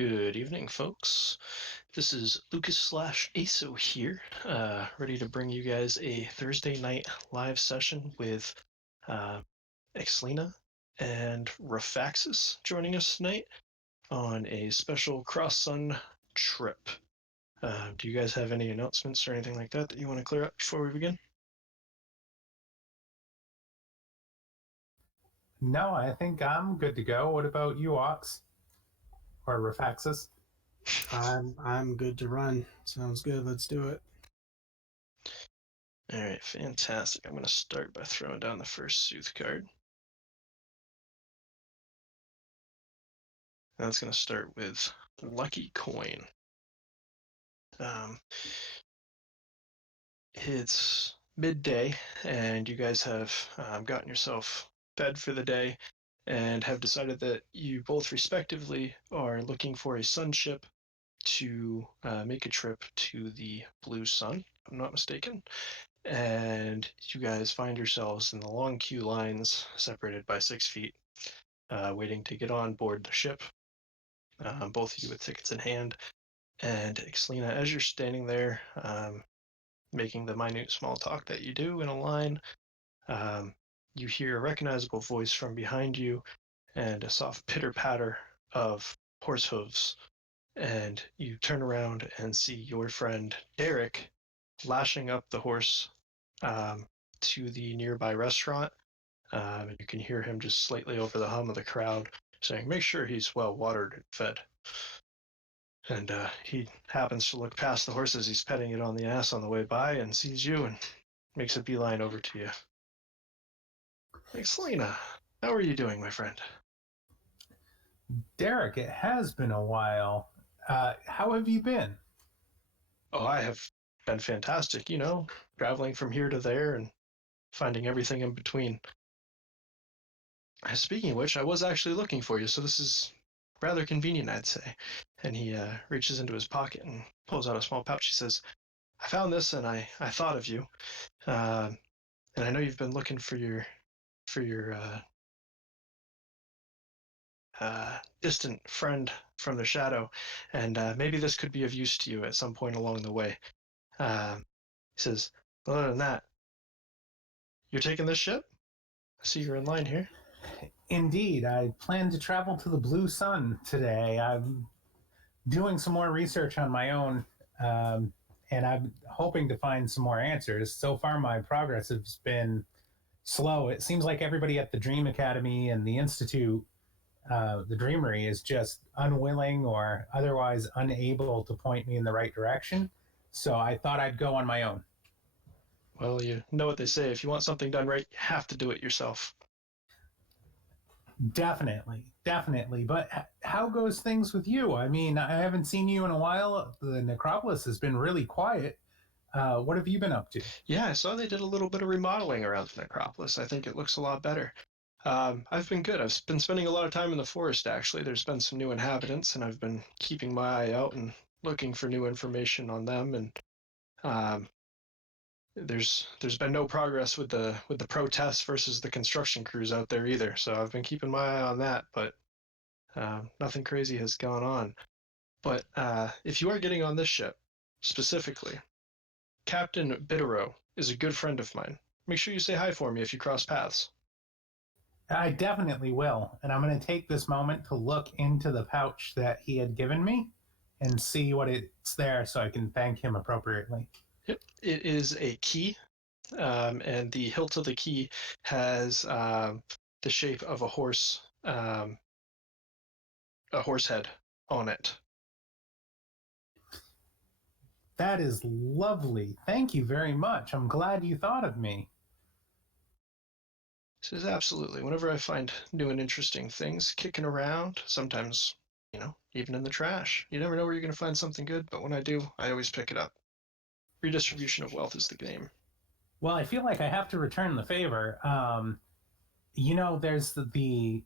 Good evening, folks. This is Lucas/ASO here, ready to bring you guys a Thursday night live session with uh, Xlina and Raphaxus joining us tonight on a special cross-sun trip. Do you guys have any announcements or anything like that you want to clear up before we begin? No, I think I'm good to go. What about you, Ox? Or Raphaxus? I'm good to run. Sounds good. Let's do it. All right, fantastic. I'm going to start by throwing down the first Sooth card. That's going to start with Lucky Coin. It's midday, and you guys have gotten yourself fed for the day and have decided that you both respectively are looking for a sunship to make a trip to the Blue Sun, if I'm not mistaken. And you guys find yourselves in the long queue lines separated by 6 feet, waiting to get on board the ship, both of you with tickets in hand. And Xlina, as you're standing there, making the minute small talk that you do in a line, you hear a recognizable voice from behind you and a soft pitter-patter of horse hooves. And you turn around and see your friend Derek lashing up the horse to the nearby restaurant. You can hear him just slightly over the hum of the crowd saying, "Make sure he's well watered and fed." And he happens to look past the horse as he's petting it on the ass on the way by and sees you and makes a beeline over to you. Xlina, how are you doing, my friend? Derek, it has been a while. How have you been? Oh, I have been fantastic, traveling from here to there and finding everything in between. Speaking of which, I was actually looking for you, so this is rather convenient, I'd say. And he reaches into his pocket and pulls out a small pouch. He says, "I found this, and I thought of you. And I know you've been looking for your distant friend from the shadow, and maybe this could be of use to you at some point along the way." He says, "Other than that, you're taking this ship? I see you're in line here." Indeed, I plan to travel to the Blue Sun today. I'm doing some more research on my own, and I'm hoping to find some more answers. So far, my progress has been slow. It seems like everybody at the Dream Academy and the Institute, the Dreamery, is just unwilling or otherwise unable to point me in the right direction. So I thought I'd go on my own. Well, you know what they say. If you want something done right, you have to do it yourself. Definitely. But how goes things with you? I mean, I haven't seen you in a while. The necropolis has been really quiet. What have you been up to? Yeah, I saw they did a little bit of remodeling around the necropolis. I think it looks a lot better. I've been good. I've been spending a lot of time in the forest, actually. There's been some new inhabitants, and I've been keeping my eye out and looking for new information on them. And um, there's been no progress with the protests versus the construction crews out there either. So I've been keeping my eye on that, but nothing crazy has gone on. But if you are getting on this ship specifically, Captain Bitterow is a good friend of mine. Make sure you say hi for me if you cross paths. I definitely will. And I'm going to take this moment to look into the pouch that he had given me and see what it's there so I can thank him appropriately. Yep, it is a key, and the hilt of the key has the shape of a horse head on it. That is lovely. Thank you very much. I'm glad you thought of me. Says absolutely. Whenever I find new and interesting things kicking around, sometimes, even in the trash, you never know where you're going to find something good, but when I do, I always pick it up. Redistribution of wealth is the game. Well, I feel like I have to return the favor. There's the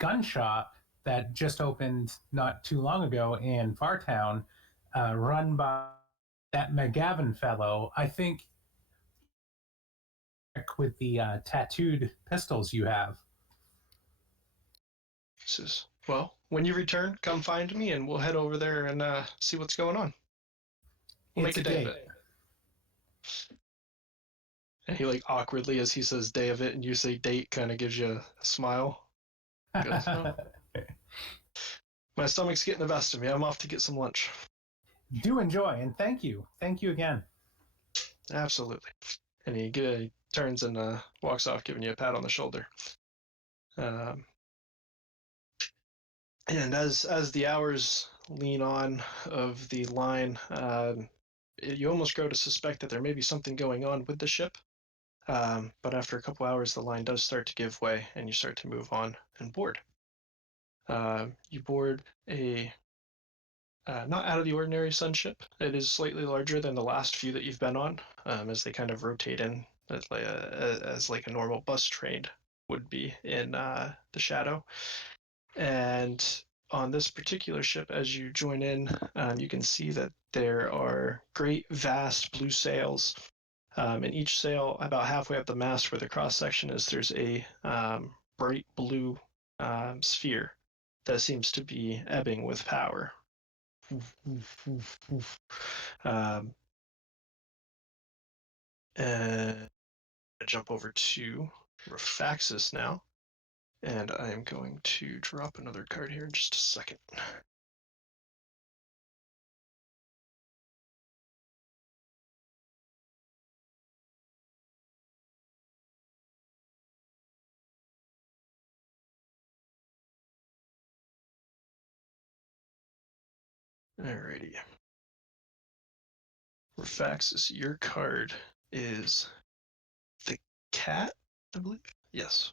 gun shop that just opened not too long ago in Fartown, run by that McGavin fellow. I think with the tattooed pistols you have. Says, well, when you return, come find me, and we'll head over there and see what's going on. We'll It's make a day of it. And he, like, awkwardly, as he says day of it and you say date, kind of gives you a smile. Goes, oh, my stomach's getting the best of me. I'm off to get some lunch. Do enjoy, and thank you. Thank you again. Absolutely. And he turns and walks off, giving you a pat on the shoulder. And as the hours lean on of the line, you almost grow to suspect that there may be something going on with the ship. But after a couple hours, the line does start to give way, and you start to move on and board. You board a not out of the ordinary Sunship. It is slightly larger than the last few that you've been on, as they kind of rotate in as like a normal bus train would be in the Shadow. And on this particular ship, as you join in, you can see that there are great, vast blue sails. In each sail, about halfway up the mast where the cross section is, there's a bright blue sphere that seems to be ebbing with power. And I jump over to Raphaxus now, and I am going to drop another card here in just a second. Alrighty. Raphaxus, your card is the cat, I believe? Yes.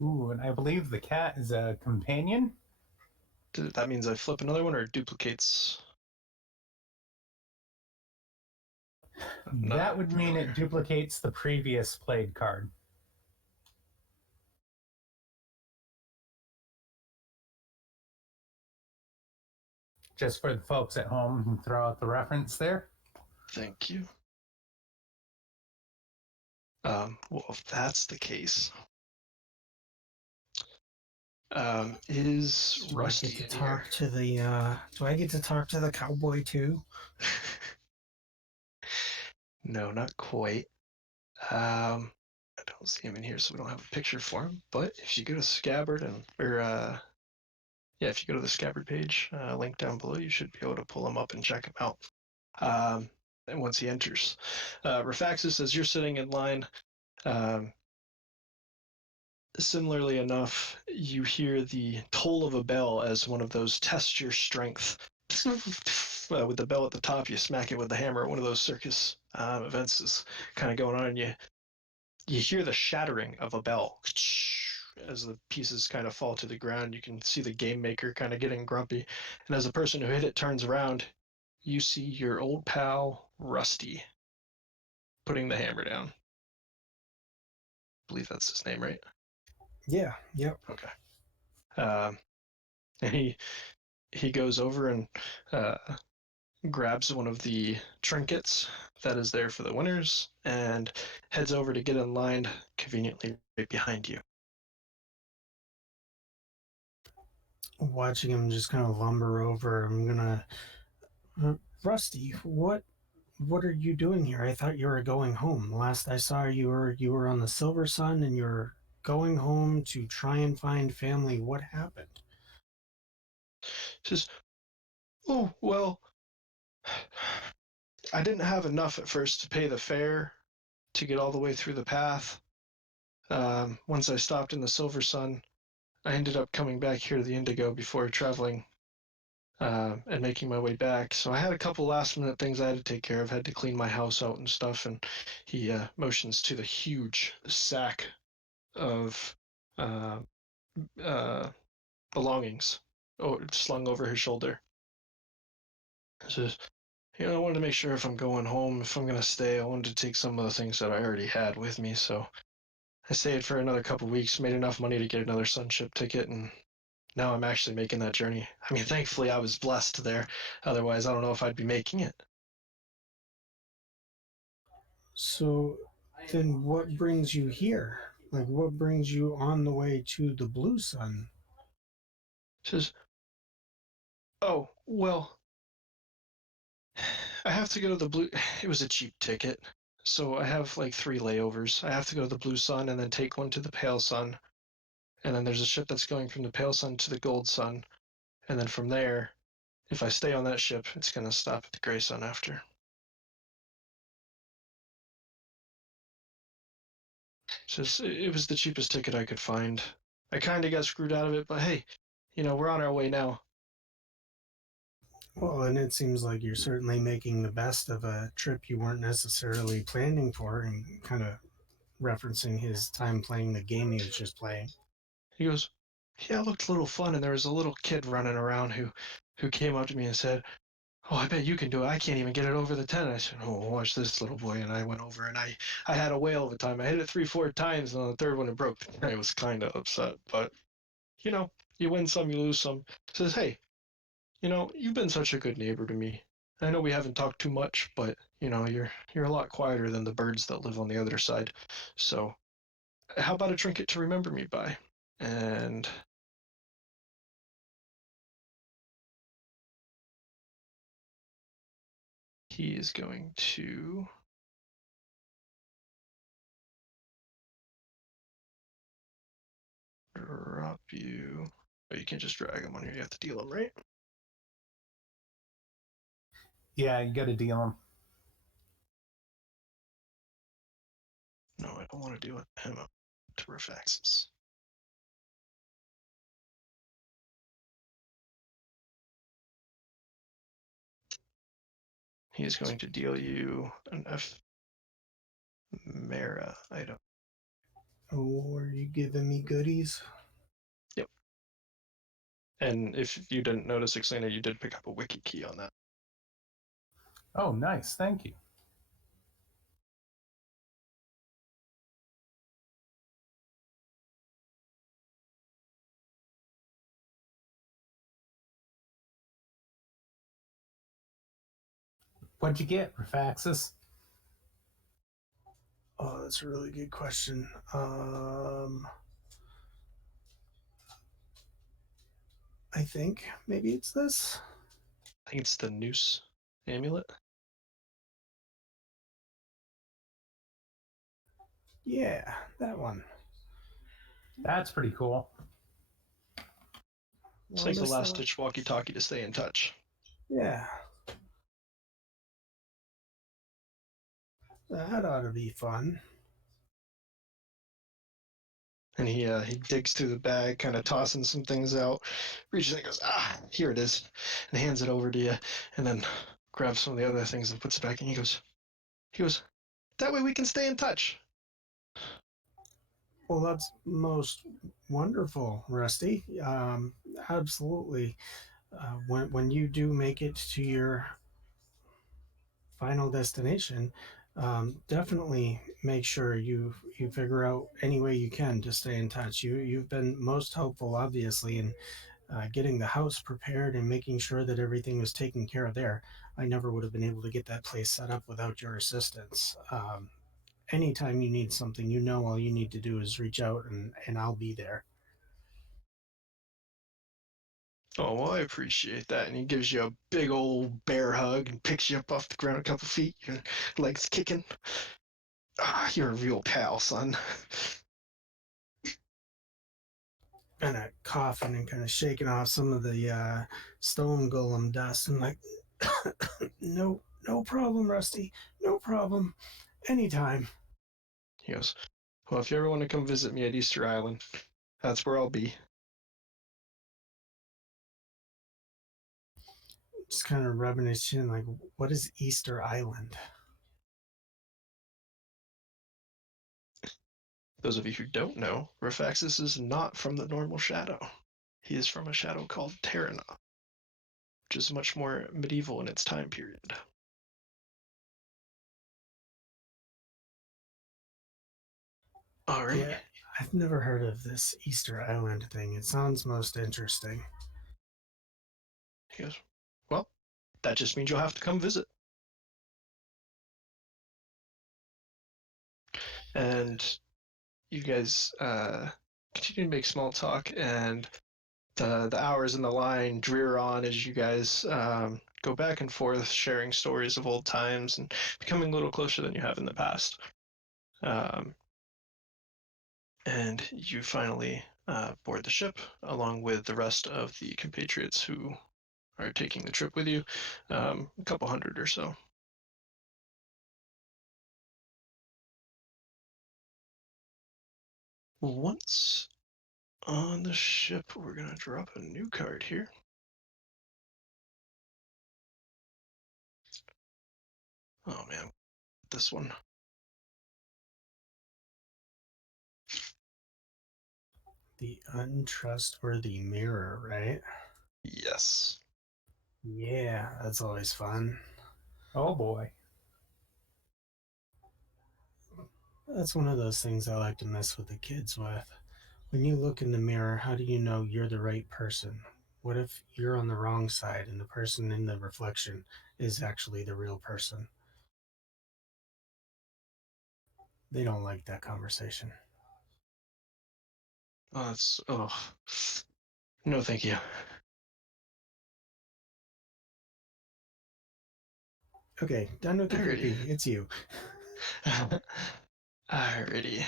Ooh, and I believe the cat is a companion. That means I flip another one, or it duplicates? That would mean it duplicates the previous played card. Just for the folks at home who throw out the reference there. Thank you. Well, if that's the case, is Rusty Do I get to talk to the? Do I get to talk to the cowboy too? No, not quite. I don't see him in here, so we don't have a picture for him. But if you go to Scabbard if you go to the Scabbard page, link down below, you should be able to pull him up and check him out. And once he enters, Raphaxus, as you're sitting in line, similarly enough, you hear the toll of a bell as one of those test your strength. With the bell at the top, you smack it with the hammer. One of those circus events is kind of going on, and you hear the shattering of a bell as the pieces kind of fall to the ground. You can see the game maker kind of getting grumpy, and as the person who hit it turns around, you see your old pal Rusty putting the hammer down. I believe that's his name, right? Yeah. Yep. Okay. And he goes over and grabs one of the trinkets that is there for the winners and heads over to get in line, conveniently right behind you. Watching him just kind of lumber over, I'm gonna. Rusty, what are you doing here? I thought you were going home. Last I saw you were on the Silver Sun, and you're going home to try and find family. What happened? Says, oh, well, I didn't have enough at first to pay the fare to get all the way through the path. Once I stopped in the Silver Sun, I ended up coming back here to the Indigo before traveling and making my way back. So I had a couple last minute things I had to take care of. Had to clean my house out and stuff. And he motions to the huge sack of uh, uh, belongings slung over his shoulder. He says, I wanted to make sure if I'm going home, if I'm going to stay, I wanted to take some of the things that I already had with me. So I stayed for another couple weeks, made enough money to get another Sunship ticket, and now I'm actually making that journey. I mean, thankfully I was blessed there. Otherwise, I don't know if I'd be making it. So, Then what brings you here? Like, what brings you on the way to the Blue Sun? Says, "Oh, well, I have to go to the Blue." It was a cheap ticket. So I have like 3 layovers. I have to go to the Blue Sun and then take one to the Pale Sun. And then there's a ship that's going from the Pale Sun to the Gold Sun. And then from there, if I stay on that ship, it's going to stop at the Gray Sun after. Says it was the cheapest ticket I could find. I kind of got screwed out of it, but hey, we're on our way now. Well, and it seems like you're certainly making the best of a trip you weren't necessarily planning for, and kind of referencing his time playing the game he was just playing. He goes, "Yeah, it looked a little fun," and there was a little kid running around who came up to me and said, "Oh, I bet you can do it. I can't even get it over the 10." I said, "Oh, watch this, little boy." And I went over and I had a whale of a time. I hit it 3, 4 times, and on the third one it broke. I was kind of upset, but you win some, you lose some. Says, "Hey, you've been such a good neighbor to me. I know we haven't talked too much, but you're a lot quieter than the birds that live on the other side. So, how about a trinket to remember me by?" And he is going to drop you. Oh, you can't just drag him on here. You have to deal him, right? Yeah, you got to deal him. No, I don't want to deal with him up to Raphaxus. He is going to deal you an ephemera item. Oh, are you giving me goodies? Yep. And if you didn't notice, Xlina, you did pick up a wiki key on that. Oh, nice. Thank you. What'd you get, Raphaxus? Oh, that's a really good question. I think maybe it's this. I think it's the noose amulet. Yeah, that one. That's pretty cool. It's like the last ditch walkie-talkie to stay in touch. Yeah. That ought to be fun. And he digs through the bag, kind of tossing some things out, reaches in and goes, here it is, and hands it over to you, and then grabs some of the other things and puts it back. And he goes, that way we can stay in touch. Well, that's most wonderful, Rusty. Absolutely. When you do make it to your final destination, definitely make sure you figure out any way you can to stay in touch. You've been most helpful, obviously, in getting the house prepared and making sure that everything was taken care of there. I never would have been able to get that place set up without your assistance. Anytime you need something, all you need to do is reach out and I'll be there. Oh, well, I appreciate that. And he gives you a big old bear hug and picks you up off the ground a couple feet, your legs kicking. You're a real pal, son. Kind of coughing and kind of shaking off some of the stone golem dust and like, no problem, Rusty. No problem. Anytime. He goes, well, if you ever want to come visit me at Easter Island, that's where I'll be. Just kind of rubbing his chin like, what is Easter Island? Those of you who don't know, Raphaxus is not from the normal shadow. He is from a shadow called Terrana, which is much more medieval in its time period. All right. Yeah, I've never heard of this Easter Island thing. It sounds most interesting. He goes, well, that just means you'll have to come visit. and you guys continue to make small talk, and the hours in the line drear on as you guys go back and forth, sharing stories of old times and becoming a little closer than you have in the past. Um, and you finally board the ship along with the rest of the compatriots who are taking the trip with you, a couple hundred or so. Once on the ship, we're going to drop a new card here. Oh man, this one. The Untrustworthy Mirror, right? Yes. Yeah, that's always fun. Oh boy. That's one of those things I like to mess with the kids with. When you look in the mirror, how do you know you're the right person? What if you're on the wrong side and the person in the reflection is actually the real person? They don't like that conversation. Oh, it's oh no, thank you. Okay, done with the Alrighty. creepy. It's you. Alrighty.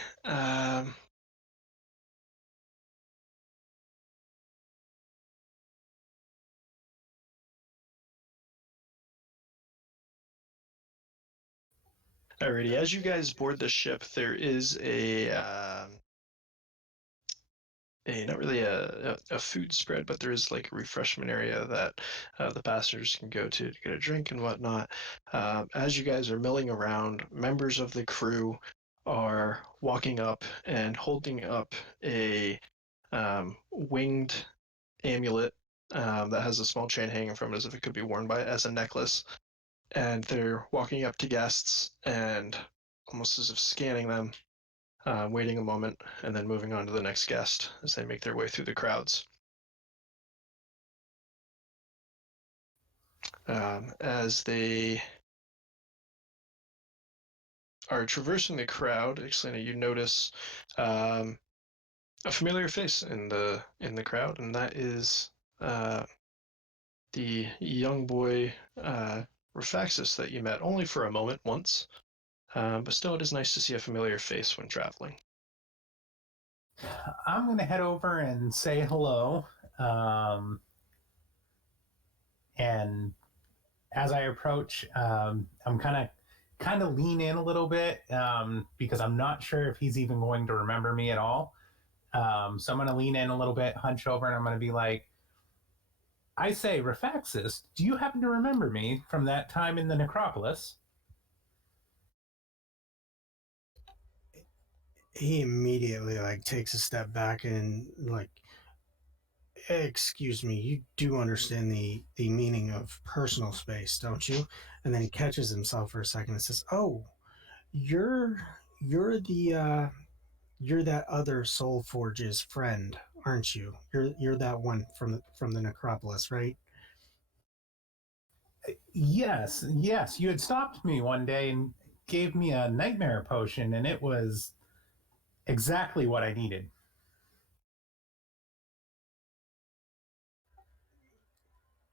Alrighty. As you guys board the ship, there is a not really a food spread, but there is like a refreshment area that the passengers can go to get a drink and whatnot. As you guys are milling around, members of the crew are walking up and holding up a winged amulet that has a small chain hanging from it as if it could be worn by as a necklace. And they're walking up to guests and almost as if scanning them, waiting a moment, and then moving on to the next guest as they make their way through the crowds. As they are traversing the crowd, Xlina, you notice a familiar face in the crowd, and that is the young boy Raphaxus that you met only for a moment once. But still, it is nice to see a familiar face when traveling. I'm going to head over and say hello. And as I approach, I'm kind of lean in a little bit because I'm not sure if he's even going to remember me at all. So I'm going to lean in a little bit, hunch over, and I'm going to be like, I say, Raphaxus, do you happen to remember me from that time in the necropolis? He immediately takes a step back and excuse me, you do understand the meaning of personal space, don't you? And then he catches himself for a second and says, "Oh, you're you're the you're that other Soul Forge's friend, aren't you? You're that one from the necropolis, right?" Yes, yes. You had stopped me one day and gave me a nightmare potion, and it was exactly what I needed.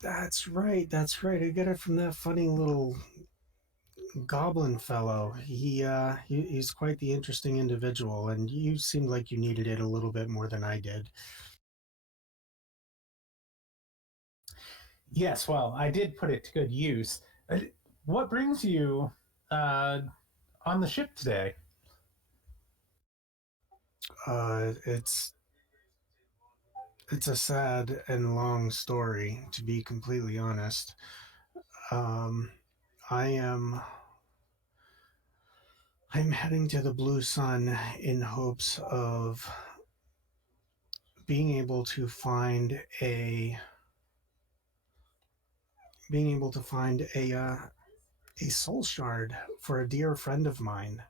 That's right. That's right. I got it from that funny little goblin fellow. He's quite the interesting individual, and you seemed like you needed it a little bit more than I did. Yes, well, I did put it to good use. What brings you uh, on the ship today? It's a sad and long story, to be completely honest. Um, I am I'm heading to the Blue Sun in hopes of being able to find a a soul shard for a dear friend of mine.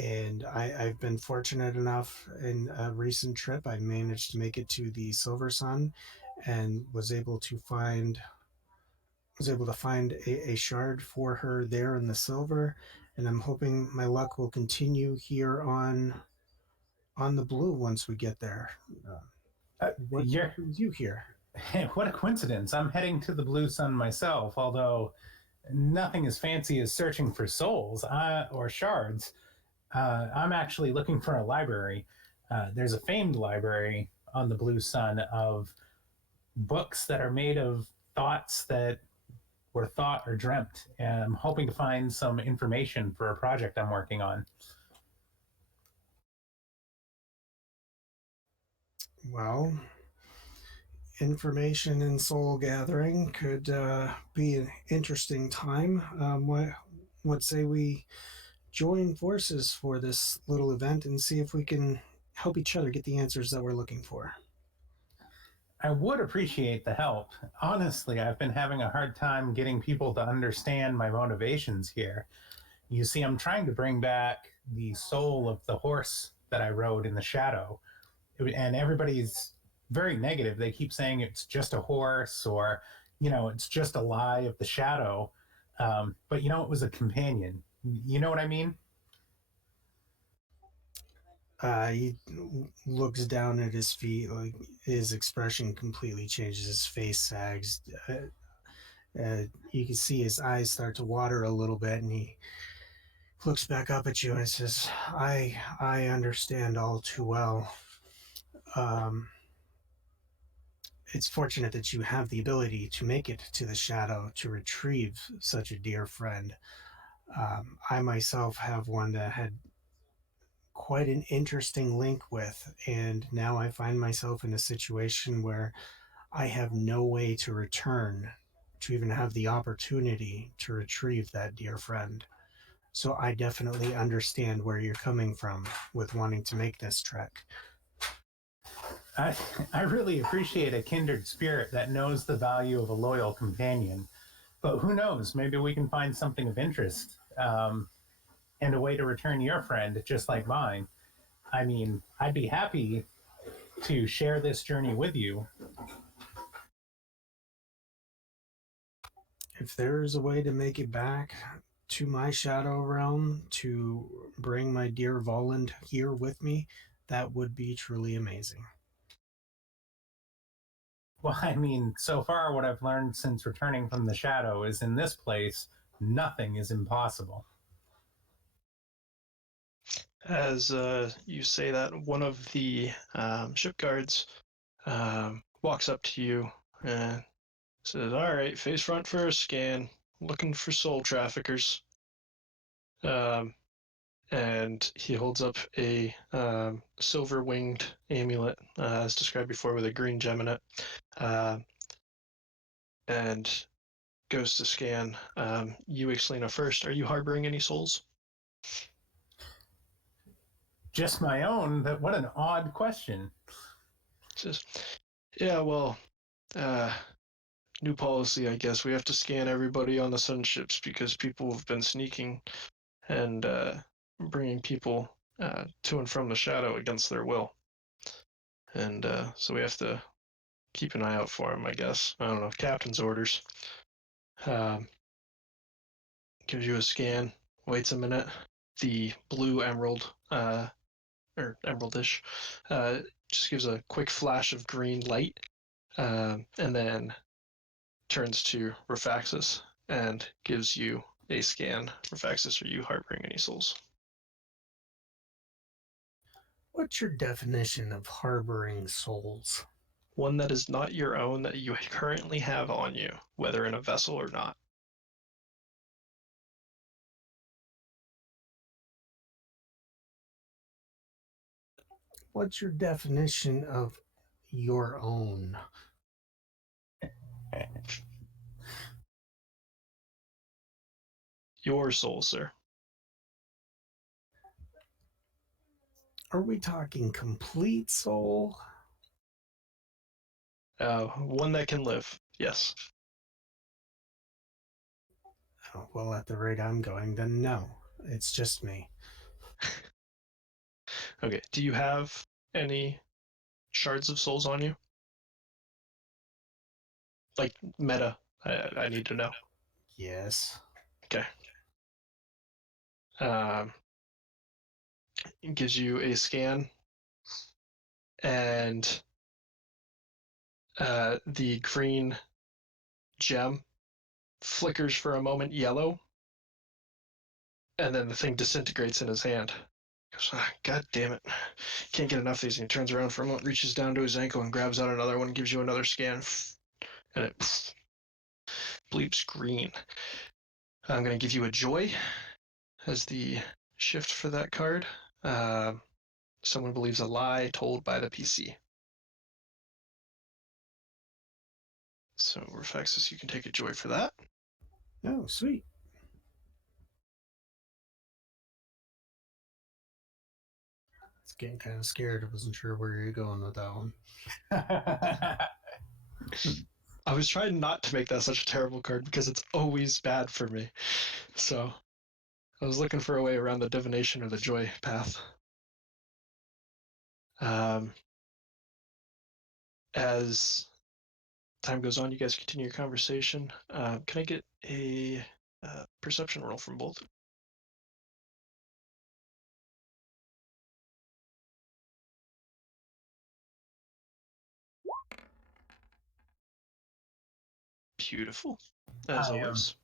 And I've been fortunate enough in a recent trip. I managed to make it to the Silver Sun and was able to find a shard for her there in the silver. and I'm hoping my luck will continue here on the blue once we get there. What You're brings you here? what a coincidence. I'm heading to the Blue Sun myself, although nothing as fancy as searching for souls or shards. I'm actually looking for a library. There's a famed library on the Blue Sun of books that are made of thoughts that were thought or dreamt. And I'm hoping to find some information for a project I'm working on. Well, information and soul gathering could be an interesting time. What say we join forces for this little event and see if we can help each other get the answers that we're looking for? I would appreciate the help. Honestly, I've been having a hard time getting people to understand my motivations here. You see, I'm trying to bring back the soul of the horse that I rode in the shadow. And everybody's very negative. They keep saying it's just a horse or, it's just a lie of the shadow. But, it was a companion. You know what I mean? He looks down at his feet, like his expression completely changes. His face sags. You can see his eyes start to water a little bit, and he looks back up at you and says, I understand all too well. Um, it's fortunate that you have the ability to make it to the shadow to retrieve such a dear friend. I myself have one that had quite an interesting link with, and now I find myself in a situation where I have no way to return to even have the opportunity to retrieve that dear friend. So I definitely understand where you're coming from with wanting to make this trek. I, I really appreciate a kindred spirit that knows the value of a loyal companion. But who knows? Maybe we can find something of interest and a way to return your friend just like mine. I mean, I'd be happy to share this journey with you. If there's a way to make it back to my shadow realm to bring my dear Voland here with me, that would be truly amazing. Well, I mean, so far, what I've learned since returning from the shadow is in this place, nothing is impossible. As you say that, one of the ship guards walks up to you and says, "All right, face front for a scan. Looking for soul traffickers." Um, and he holds up a silver-winged amulet, as described before, with a green gem in it, uh, and goes to scan. You, Xlina, first. Are you harboring any souls? Just my own? What an odd question. Says, "Yeah, well, uh, new policy, I guess. We have to scan everybody on the sunships because people have been sneaking and bringing people to and from the shadow against their will. And so we have to keep an eye out for them, I guess. I don't know, captain's orders." Um, Gives you a scan, waits a minute. The blue emerald, or emeraldish, uh, just gives a quick flash of green light, and then turns to Raphaxus and gives you a scan. Raphaxus, are you harboring any souls? What's your definition of harboring souls? One that is not your own that you currently have on you, whether in a vessel or not. What's your definition of your own? Your soul, sir. Are we talking complete soul? One that can live, yes. Oh, well, at the rate I'm going, then no. It's just me. Okay, do you have any shards of souls on you? Like meta, I need to know. Yes. Okay. Um, it gives you a scan, and the green gem flickers for a moment yellow, and then the thing disintegrates in his hand. He goes, God damn it. Can't get enough of these. And he turns around for a moment, reaches down to his ankle, and grabs out another one, gives you another scan, and it bleeps green. I'm going to give you a joy as the shift for that card. Someone believes a lie told by the PC. So, Raphaxus, you can take a joy for that. Oh, sweet. It's getting kind of scared. I wasn't sure where you're going with that one. I was trying not to make that such a terrible card because it's always bad for me. So, I was looking for a way around the divination or the joy path. As time goes on, you guys continue your conversation. Can I get a perception roll from both? Beautiful, as always.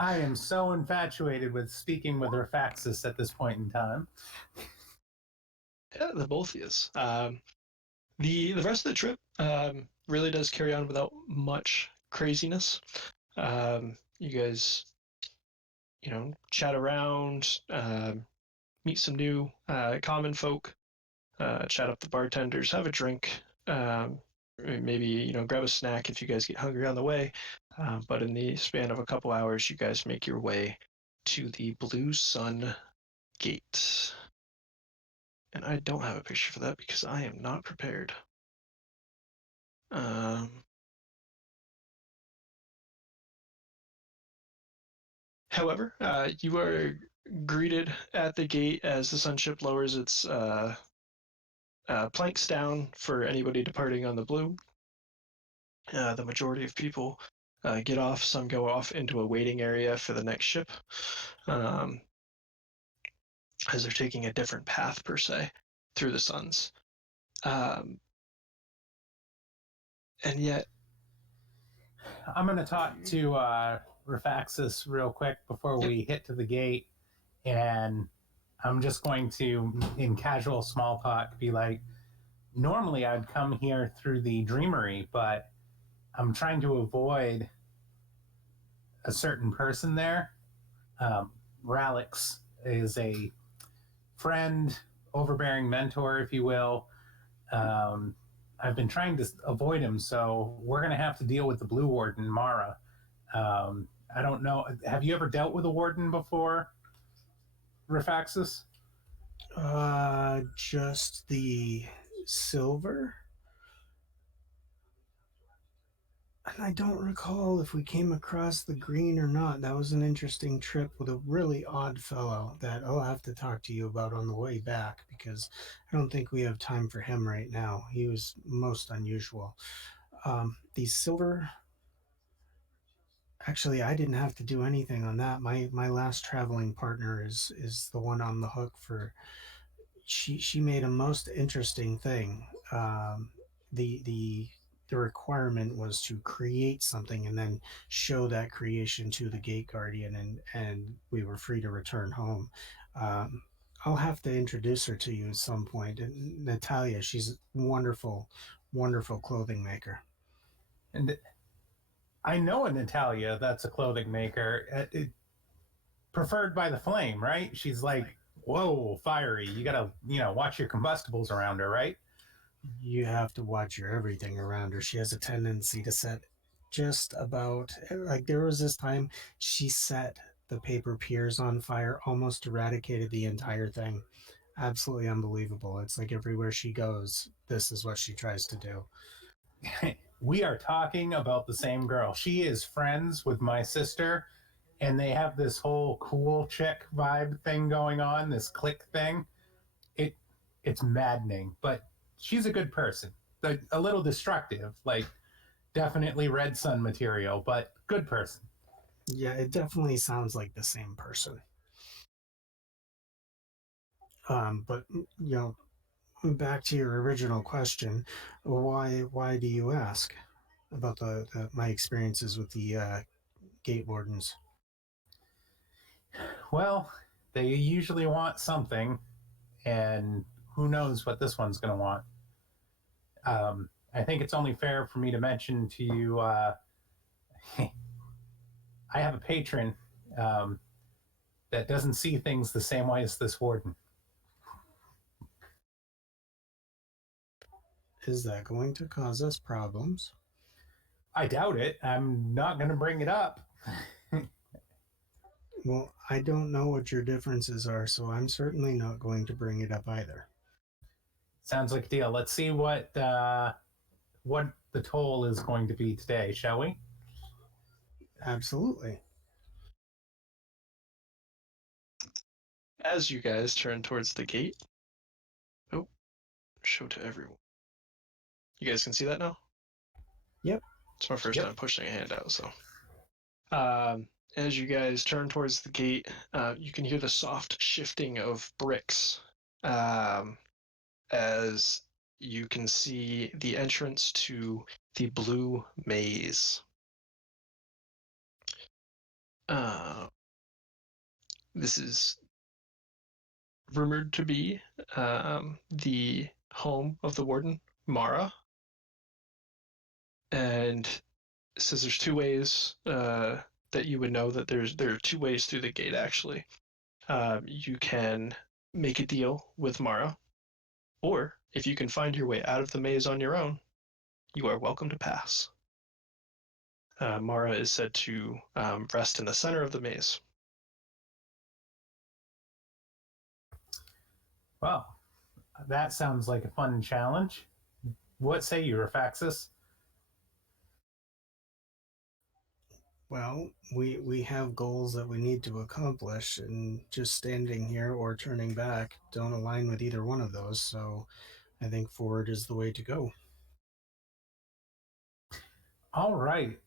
I am so infatuated with speaking with Raphaxus at this point in time. Yeah, the both of us. The rest of the trip really does carry on without much craziness. You guys, chat around, meet some new common folk, chat up the bartenders, have a drink, maybe grab a snack if you guys get hungry on the way. But in the span of a couple hours, you guys make your way to the Blue Sun Gate. And I don't have a picture for that because I am not prepared. However, you are greeted at the gate as the Sunship lowers its planks down for anybody departing on the Blue. The majority of people get off. Some go off into a waiting area for the next ship, as they're taking a different path, per se, through the suns. And yet... I'm going to talk to Raphaxus real quick before we hit to the gate, and I'm just going to, in casual small talk, be like, normally I'd come here through the Dreamery, but I'm trying to avoid a certain person there. Ralix is a friend, overbearing mentor, if you will. I've been trying to avoid him, so we're going to have to deal with the Blue Warden, Mara. I don't know. Have you ever dealt with a Warden before, Raphaxus? Just the silver? And I don't recall if we came across the green or not. That was an interesting trip with a really odd fellow that I'll have to talk to you about on the way back, because I don't think we have time for him right now. He was most unusual. The silver... Actually, I didn't have to do anything on that. My last traveling partner is the one on the hook for... She made a most interesting thing. The requirement was to create something and then show that creation to the gate guardian, and we were free to return home. I'll have to introduce her to you at some point. And Natalia, she's a wonderful, wonderful clothing maker. And I know a Natalia that's a clothing maker. Preferred by the flame, right? She's like, whoa, fiery. You gotta, watch your combustibles around her, right? You have to watch your everything around her. She has a tendency to set just about... Like, there was this time she set the paper piers on fire, almost eradicated the entire thing. Absolutely unbelievable. It's like everywhere she goes, this is what she tries to do. We are talking about the same girl. She is friends with my sister, and they have this whole cool chick vibe thing going on, this clique thing. It's maddening, but she's a good person. A little destructive, like definitely Red Sun material, but good person. Yeah, it definitely sounds like the same person. But back to your original question, why do you ask about my experiences with the gate wardens? Well, they usually want something, and who knows what this one's going to want. I think it's only fair for me to mention to you I have a patron um, that doesn't see things the same way as this warden. Is that going to cause us problems? I doubt it. I'm not going to bring it up. Well, I don't know what your differences are, so I'm certainly not going to bring it up either. Sounds like a deal. Let's see what the toll is going to be today, shall we? Absolutely. As you guys turn towards the gate, oh, show to everyone. You guys can see that now? Yep. It's my first time pushing a handout, so. As you guys turn towards the gate, you can hear the soft shifting of bricks as you can see the entrance to the blue maze. This is rumored to be the home of the warden, Mara. And it says there's two ways that you would know that there are two ways through the gate, actually. You can make a deal with Mara, or if you can find your way out of the maze on your own, you are welcome to pass. Mara is said to rest in the center of the maze. Well, that sounds like a fun challenge. What say you, Raphaxus? Well, we have goals that we need to accomplish, and just standing here or turning back don't align with either one of those, so I think forward is the way to go. All right.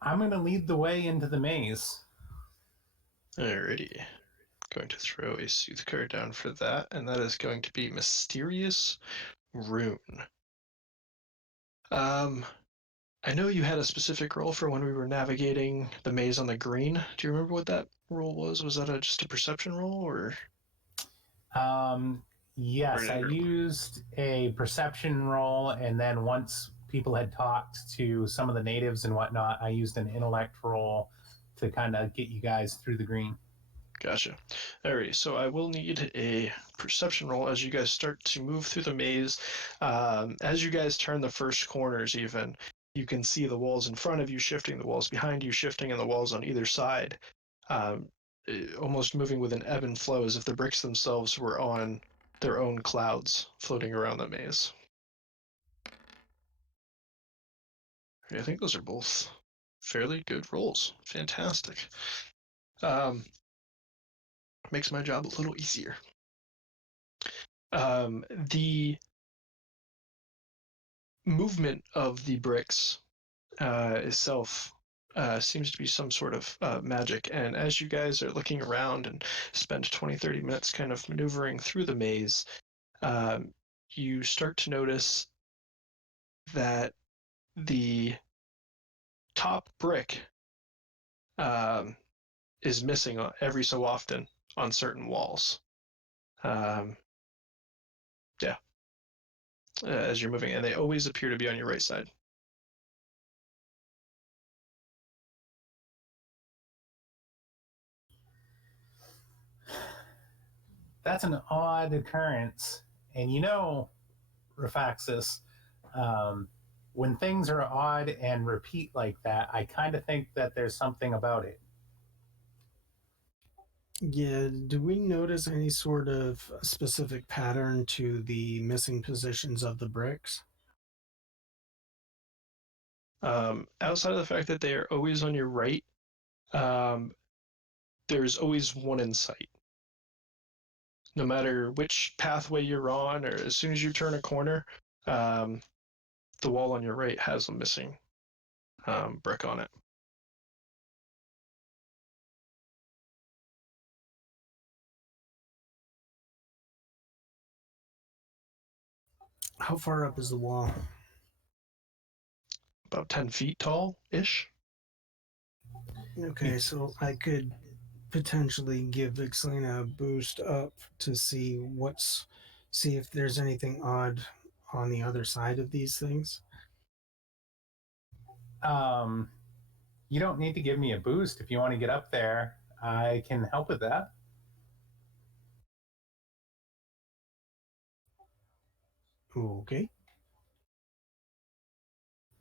I'm going to lead the way into the maze. Alrighty. Going to throw a Sooth card down for that, and that is going to be Mysterious Rune. I know you had a specific role for when we were navigating the maze on the green. Do you remember what that role was? Was that just a perception role, or? Yes, I used a perception roll, and then once people had talked to some of the natives and whatnot, I used an intellect roll to kind of get you guys through the green. Gotcha. Alrighty, so I will need a perception roll as you guys start to move through the maze. As you guys turn the first corners, even, you can see the walls in front of you shifting, the walls behind you shifting, and the walls on either side um, almost moving with an ebb and flow as if the bricks themselves were on their own clouds floating around the maze. I think those are both fairly good rolls. Fantastic. Makes my job a little easier. The movement of the bricks itself seems to be some sort of magic. And as you guys are looking around and spend 20-30 minutes kind of maneuvering through the maze, you start to notice that the top brick is missing every so often on certain walls. Yeah, as you're moving, and they always appear to be on your right side. That's an odd occurrence. And Raphaxus, when things are odd and repeat like that, I kind of think that there's something about it. Yeah, do we notice any sort of specific pattern to the missing positions of the bricks? Outside of the fact that they are always on your right, um, there's always one in sight. No matter which pathway you're on, or as soon as you turn a corner, um, the wall on your right has a missing brick on it. How far up is the wall? About 10 feet tall-ish. Okay, so I could potentially give Xlina a boost up to see if there's anything odd on the other side of these things. You don't need to give me a boost if you want to get up there. I can help with that. Okay.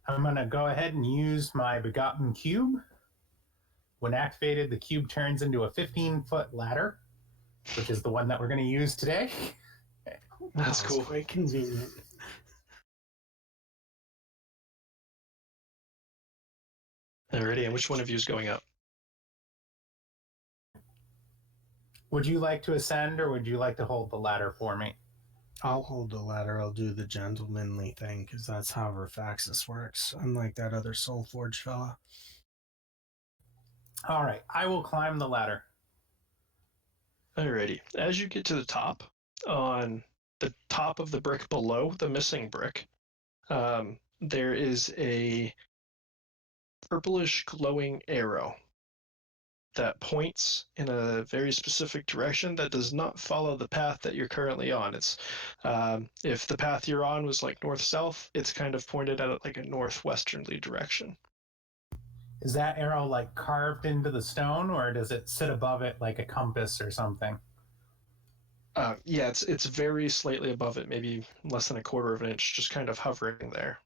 I'm going to go ahead and use my Begotten Cube. When activated, the cube turns into a 15-foot ladder, which is the one that we're going to use today. That's cool. Quite convenient. Alrighty, and which one of you is going up? Would you like to ascend, or would you like to hold the ladder for me? I'll hold the ladder. I'll do the gentlemanly thing, because that's how Raphaxus works, unlike that other Soulforge fella. All right, I will climb the ladder. Alrighty. As you get to the top, on the top of the brick below the missing brick, there is a purplish glowing arrow that points in a very specific direction that does not follow the path that you're currently on. It's if the path you're on was like north-south, it's kind of pointed at like a northwesterly direction. Is that arrow like carved into the stone, or does it sit above it like a compass or something? Yeah, it's very slightly above it, maybe less than a quarter of an inch, just kind of hovering there.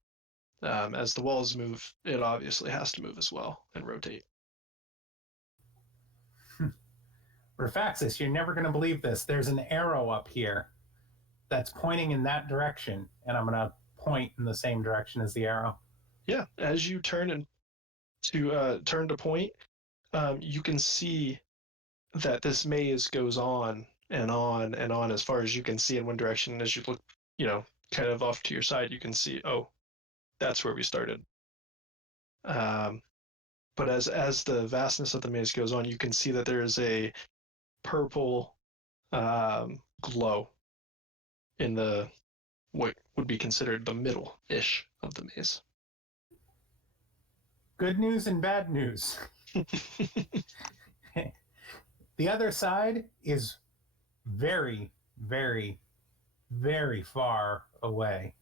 As the walls move, it obviously has to move as well and rotate. Raphaxus, you're never going to believe this. There's an arrow up here that's pointing in that direction, and I'm going to point in the same direction as the arrow. Yeah, as you turn to point, you can see that this maze goes on and on and on as far as you can see in one direction. And as you look, kind of off to your side, you can see, oh, that's where we started. But as the vastness of the maze goes on, you can see that there is a purple glow in the what would be considered the middle-ish of the maze. Good news and bad news. The other side is very, very, very far away.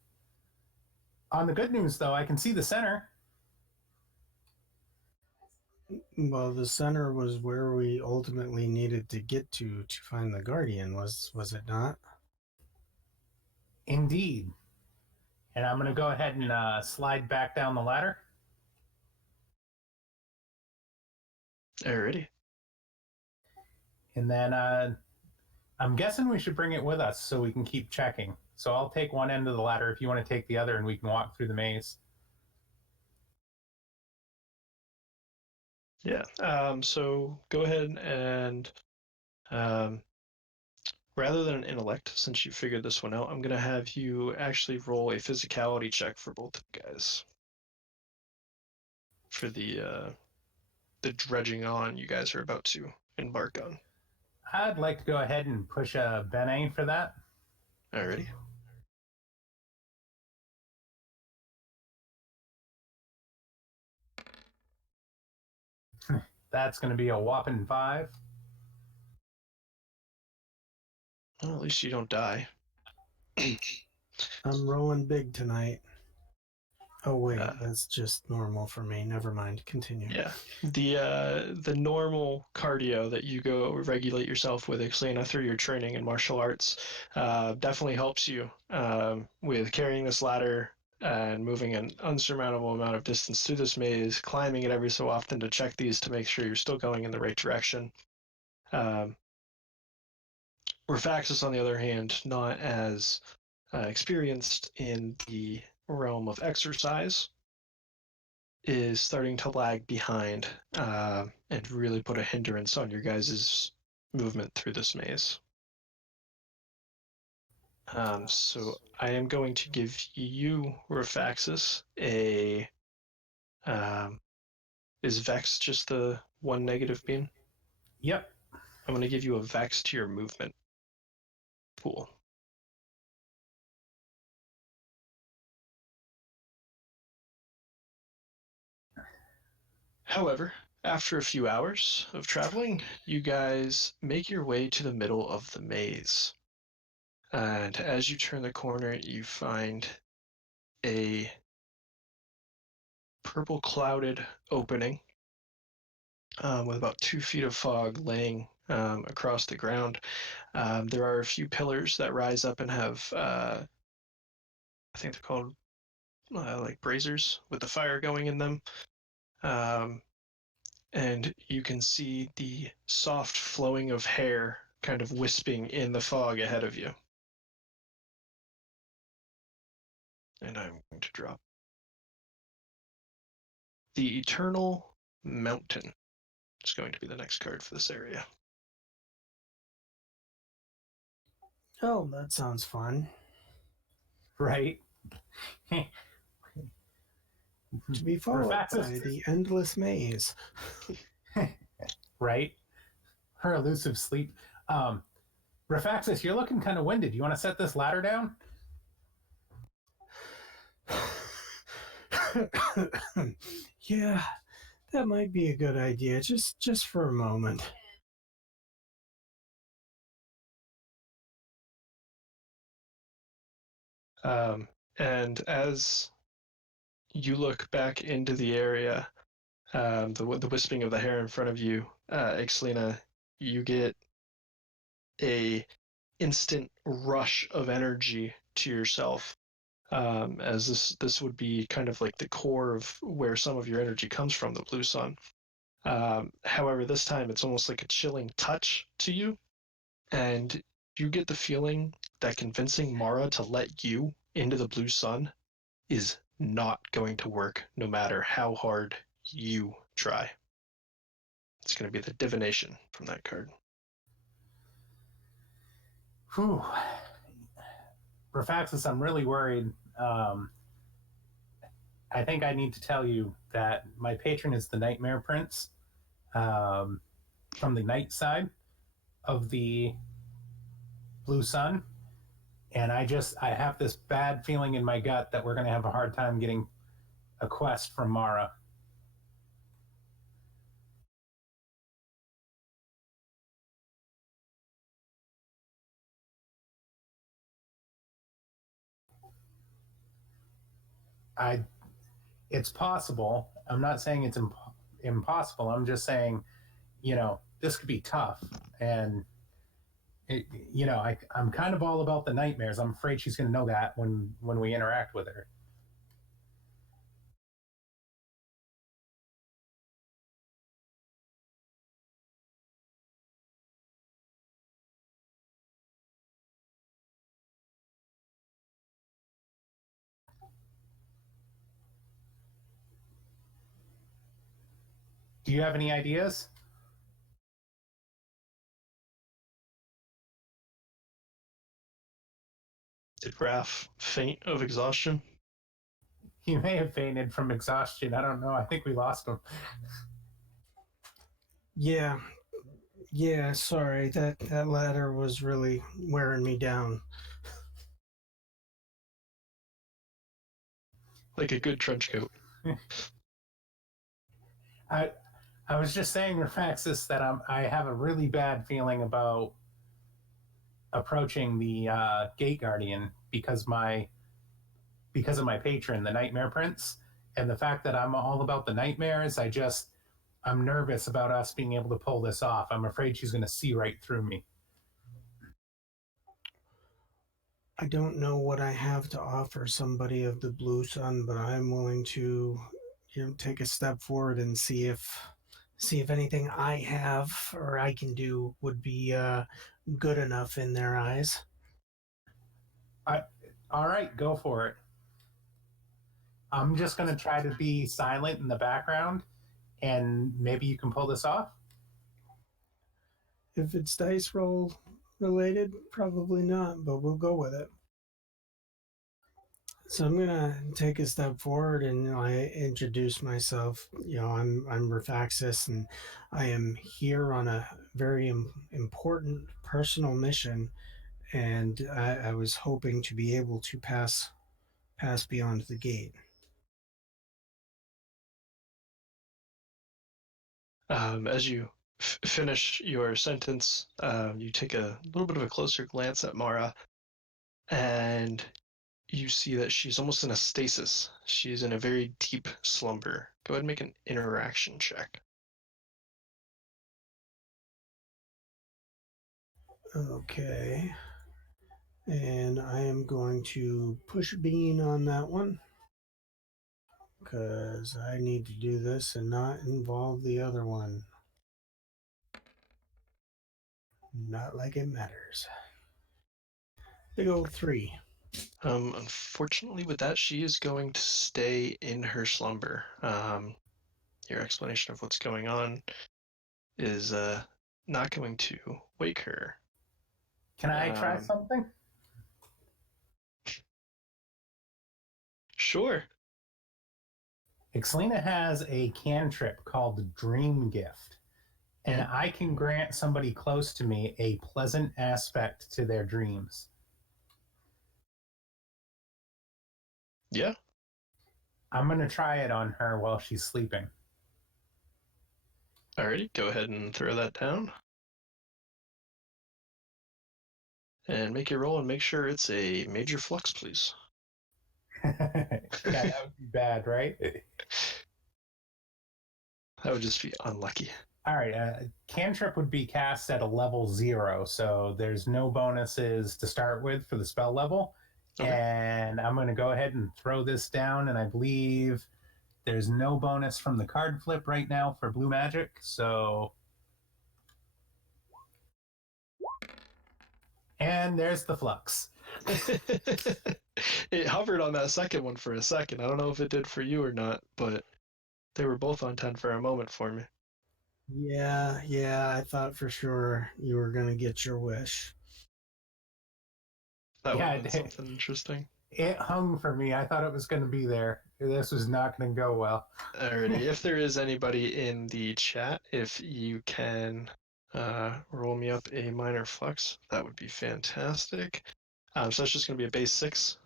On the good news, though, I can see the center. Well, the center was where we ultimately needed to get to find the Guardian, was it not? Indeed. And I'm going to go ahead and slide back down the ladder. Alrighty. And then I'm guessing we should bring it with us so we can keep checking. So I'll take one end of the ladder if you want to take the other, and we can walk through the maze. Yeah. So go ahead and rather than an intellect, since you figured this one out, I'm going to have you actually roll a physicality check for both guys. For the dredging on you guys are about to embark on. I'd like to go ahead and push a Bene for that. Alrighty. That's going to be a whopping 5. Well, at least you don't die. I'm rolling big tonight. Oh wait, that's just normal for me. Never mind. Continue. Yeah, the normal cardio that you go regulate yourself with Xlina through your training in martial arts definitely helps you with carrying this ladder and moving an unsurmountable amount of distance through this maze, climbing it every so often to check these to make sure you're still going in the right direction. Raphaxus, on the other hand, not as experienced in the realm of exercise, is starting to lag behind and really put a hindrance on your guys' movement through this maze. So I am going to give you, Raphaxus, a... is Vex just the one negative beam? Yep. I'm going to give you a Vex to your movement pool. However, after a few hours of traveling, you guys make your way to the middle of the maze. And as you turn the corner, you find a purple clouded opening with about 2 feet of fog laying across the ground. There are a few pillars that rise up and have, I think they're called like braziers with the fire going in them. Um, and you can see the soft flowing of hair kind of wisping in the fog ahead of you. And I'm going to drop the Eternal Mountain. It's going to be the next card for this area. Oh, that sounds fun. Right? To be followed by Raphaxus, the endless maze. right? Her elusive sleep. Raphaxus, you're looking kind of winded. You want to set this ladder down? Yeah, that might be a good idea. Just for a moment. And as you look back into the area, the wisping of the hair in front of you, Xlina, you get a instant rush of energy to yourself, as this would be kind of like the core of where some of your energy comes from, the blue sun. However, this time it's almost like a chilling touch to you, and you get the feeling that convincing Mara to let you into the blue sun is not going to work no matter how hard you try. It's going to be the divination from that card. Whew. Raphaxus, I'm really worried. I think I need to tell you that my patron is the Nightmare Prince, from the night side of the blue sun. And I have this bad feeling in my gut that we're going to have a hard time getting a quest from Mara. I It's possible. I'm not saying it's impossible. I'm just saying, this could be tough. And, I'm kind of all about the nightmares. I'm afraid she's going to know that when we interact with her. Do you have any ideas? Did Raph faint of exhaustion? He may have fainted from exhaustion. I don't know. I think we lost him. Yeah, sorry. That ladder was really wearing me down. Like a good trench coat. I I was just saying, Raphaxus, that I have a really bad feeling about approaching the Gate Guardian because of my patron, the Nightmare Prince, and the fact that I'm all about the nightmares. I'm nervous about us being able to pull this off. I'm afraid she's going to see right through me. I don't know what I have to offer somebody of the blue sun, but I'm willing to, take a step forward and see if anything I have or I can do would be good enough in their eyes. All right, go for it. I'm just going to try to be silent in the background, and maybe you can pull this off. If it's dice roll related, probably not, but we'll go with it. So I'm gonna take a step forward and I introduce myself. I'm Raphaxus, and I am here on a very important personal mission, and I was hoping to be able to pass beyond the gate. As you finish your sentence, you take a little bit of a closer glance at Mara, and you see that she's almost in a stasis. She's in a very deep slumber. Go ahead and make an interaction check. Okay. And I am going to push Bean on that one, because I need to do this and not involve the other one. Not like it matters. Big old 3. Unfortunately, with that, she is going to stay in her slumber. Your explanation of what's going on is not going to wake her. Can I try something? Sure. Xlina has a cantrip called Dream Gift, and I can grant somebody close to me a pleasant aspect to their dreams. Yeah. I'm going to try it on her while she's sleeping. Alrighty, go ahead and throw that down. And make your roll and make sure it's a major flux, please. Yeah, that would be bad, right? That would just be unlucky. All right, cantrip would be cast at a level 0, so there's no bonuses to start with for the spell level. Okay. And I'm going to go ahead and throw this down, and I believe there's no bonus from the card flip right now for blue magic, so... And there's the flux. It hovered on that second one for a second. I don't know if it did for you or not, but they were both on 10 for a moment for me. Yeah, I thought for sure you were going to get your wish. That would have been something interesting. It hung for me. I thought it was going to be there. This was not going to go well. Alrighty, if there is anybody in the chat, if you can roll me up a minor flux, that would be fantastic. So that's just going to be a base 6.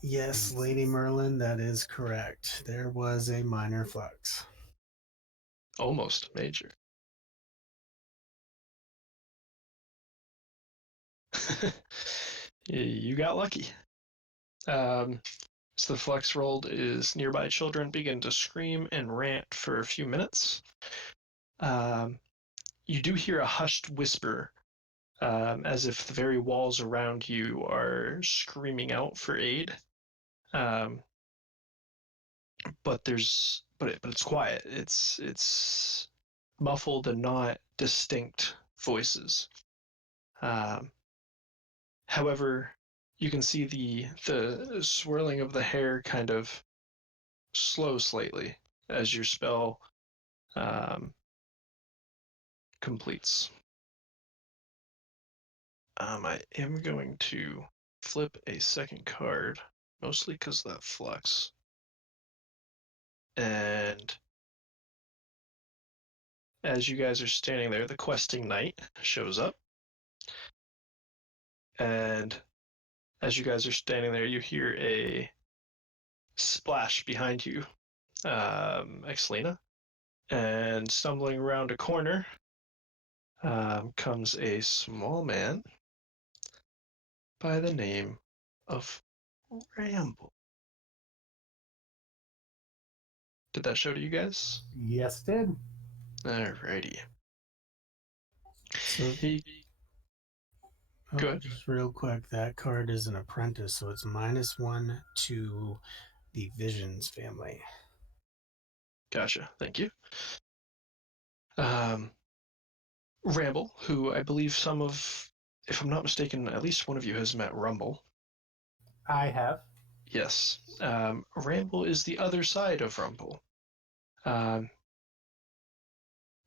Yes, Lady Merlin, that is correct. There was a minor flux. Almost major. You got lucky. So the flux rolled is nearby children begin to scream and rant for a few minutes. You do hear a hushed whisper, as if the very walls around you are screaming out for aid. But it's quiet. It's muffled and not distinct voices. However, you can see the swirling of the hair kind of slow slightly as your spell completes. I am going to flip a second card, mostly because of that flux. And as you guys are standing there, the questing knight shows up. And as you guys are standing there, you hear a splash behind you, Xlina. And stumbling around a corner comes a small man by the name of Ramble. Did that show to you guys? Yes, did. Alrighty. So, go ahead. Just real quick, that card is an apprentice, so it's -1 to the Visions family. Gotcha. Thank you. Ramble, who I believe if I'm not mistaken, at least one of you has met Rumble. I have. Yes. Ramble is the other side of Rumble.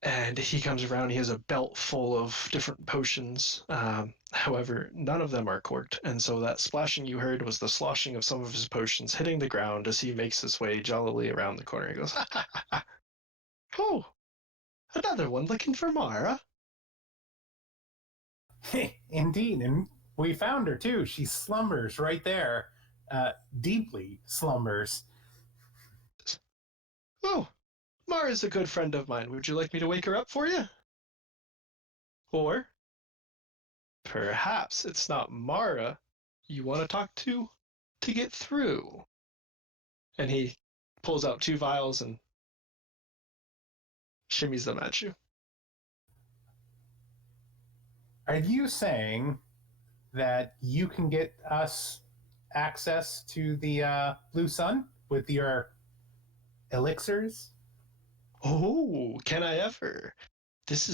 And he comes around, he has a belt full of different potions. However, none of them are corked, and so that splashing you heard was the sloshing of some of his potions hitting the ground as he makes his way jollily around the corner. He goes, ha ha ha ha. Oh, another one looking for Mara. Indeed, and we found her too. She slumbers right there, deeply slumbers. Oh, Mara's a good friend of mine. Would you like me to wake her up for you? Or perhaps it's not Mara you want to talk to get through. And he pulls out 2 vials and shimmies them at you. Are you saying that you can get us access to the Blue Sun with your elixirs? Oh, can I ever? This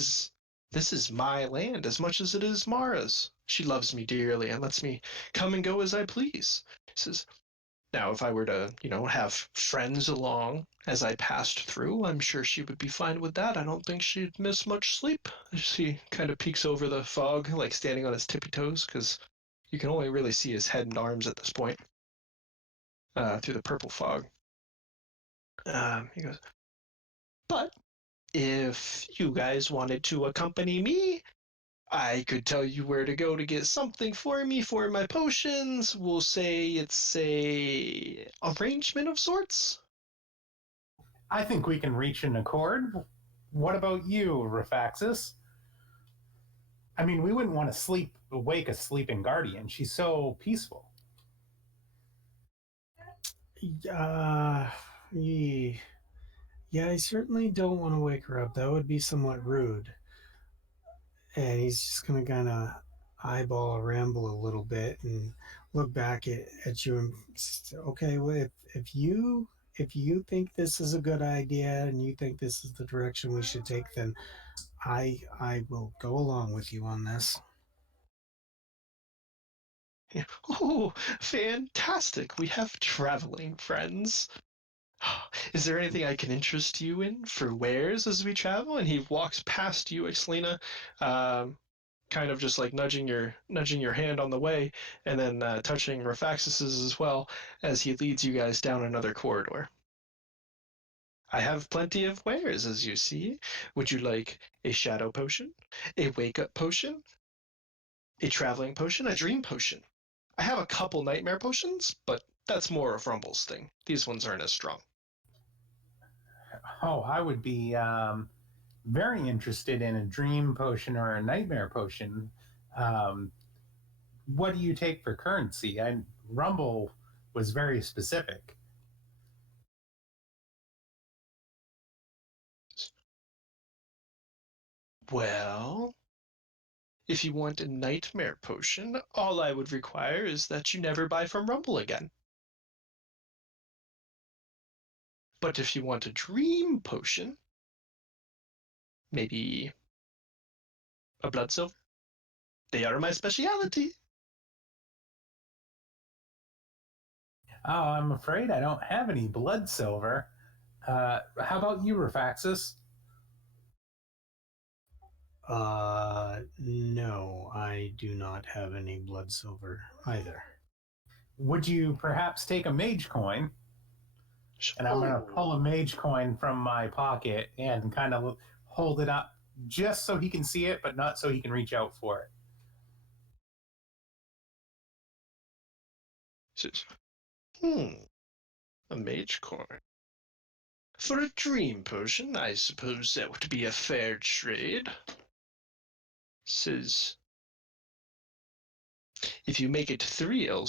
is my land as much as it is Mara's. She loves me dearly and lets me come and go as I please. He says, now if I were to, have friends along as I passed through, I'm sure she would be fine with that. I don't think she'd miss much sleep. He kind of peeks over the fog, like standing on his tippy toes, because you can only really see his head and arms at this point through the purple fog. He goes, but if you guys wanted to accompany me, I could tell you where to go to get something for me for my potions. We'll say it's a arrangement of sorts. I think we can reach an accord. What about you, Raphaxus? I mean, we wouldn't want to wake a sleeping guardian. She's so peaceful. Yeah, I certainly don't want to wake her up. That would be somewhat rude. And he's just going to kind of eyeball Ramble a little bit and look back at you and say, okay, well, if you think this is a good idea and you think this is the direction we should take, then I will go along with you on this. Yeah. Oh, fantastic. We have traveling friends. Is there anything I can interest you in for wares as we travel? And he walks past you, Xlina, kind of just like nudging your hand on the way, and then touching Raphaxus's as well as he leads you guys down another corridor. I have plenty of wares, as you see. Would you like a shadow potion, a wake-up potion, a traveling potion, a dream potion? I have a couple nightmare potions, but that's more of Rumble's thing. These ones aren't as strong. Oh, I would be very interested in a dream potion or a nightmare potion. What do you take for currency? Rumble was very specific. Well, if you want a nightmare potion, all I would require is that you never buy from Rumble again. But if you want a dream potion, maybe a blood silver. They are my speciality. Oh, I'm afraid I don't have any blood silver. How about you, Raphaxus? No, I do not have any blood silver either. Would you perhaps take a mage coin? And I'm going to pull a mage coin from my pocket and kind of hold it up just so he can see it, but not so he can reach out for it. Says, a mage coin. For a dream potion, I suppose that would be a fair trade. Says, if you make it 3, I'll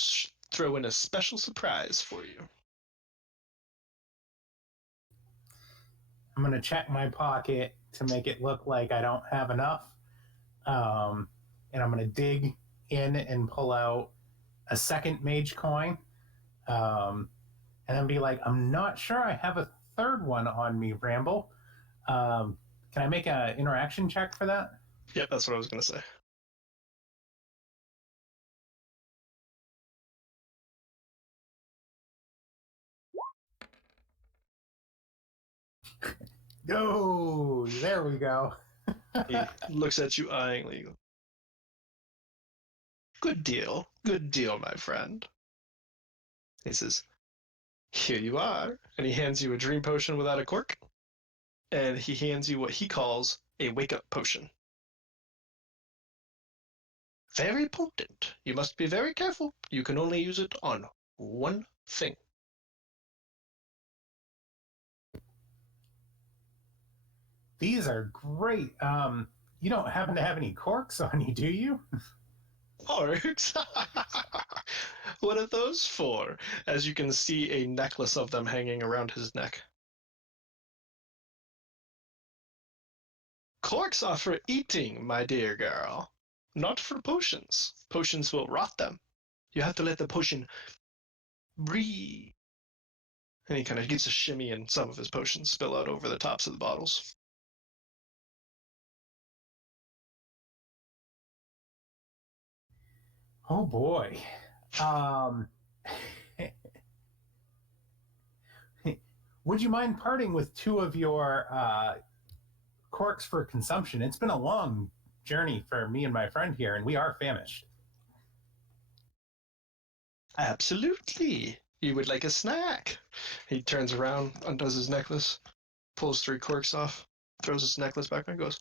throw in a special surprise for you. I'm going to check my pocket to make it look like I don't have enough. And I'm going to dig in and pull out a second mage coin. And then be like, I'm not sure I have a third one on me, Ramble. Can I make an interaction check for that? Yep, that's what I was going to say. Oh, there we go. He looks at you eyingly. Good deal, my friend. He says, here you are. And he hands you a dream potion without a cork. And he hands you what he calls a wake-up potion. Very potent. You must be very careful. You can only use it on one thing. These are great. You don't happen to have any corks on you, do you? Corks? What are those for? As you can see a necklace of them hanging around his neck. Corks are for eating, my dear girl. Not for potions. Potions will rot them. You have to let the potion breathe. And he kind of gets a shimmy, and some of his potions spill out over the tops of the bottles. Oh boy. Would you mind parting with two of your corks for consumption? It's been a long journey for me and my friend here, and we are famished. Absolutely. You would like a snack. He turns around, undoes his necklace, pulls 3 corks off, throws his necklace back on, and goes,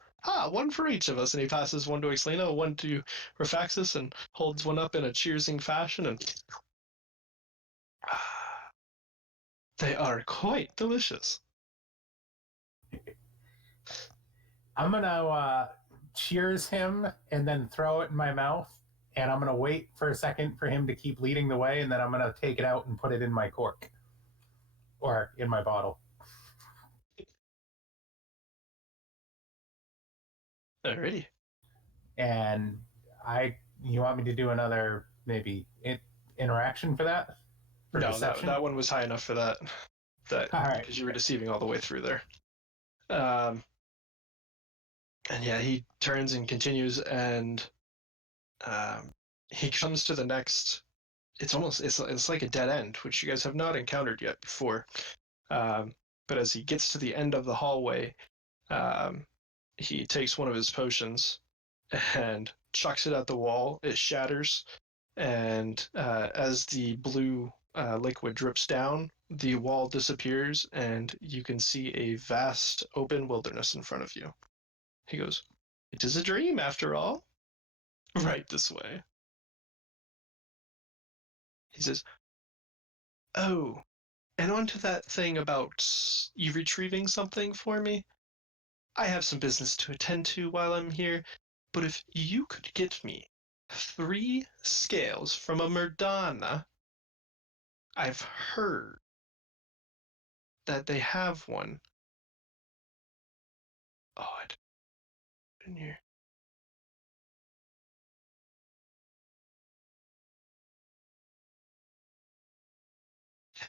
one for each of us. And he passes one to Xlina, one to Raphaxus, and holds one up in a cheersing fashion. And they are quite delicious. I'm gonna cheers him and then throw it in my mouth, and I'm gonna wait for a second for him to keep leading the way, and then I'm gonna take it out and put it in my cork or in my bottle. Alrighty. And you want me to do another maybe interaction for that? For No, deception? that one was high enough for that. All right. Because you were deceiving all the way through there. And yeah, he turns and continues, and he comes to the next. It's like a dead end, which you guys have not encountered yet before. But as he gets to the end of the hallway, he takes one of his potions and chucks it at the wall. It shatters, and as the blue liquid drips down, the wall disappears, and you can see a vast open wilderness in front of you. He goes, "It is a dream, after all. Right this way." He says, "Oh, and on to that thing about you retrieving something for me. I have some business to attend to while I'm here, but if you could get me 3 scales from a Murdana, I've heard that they have one." Oh, I'd been here.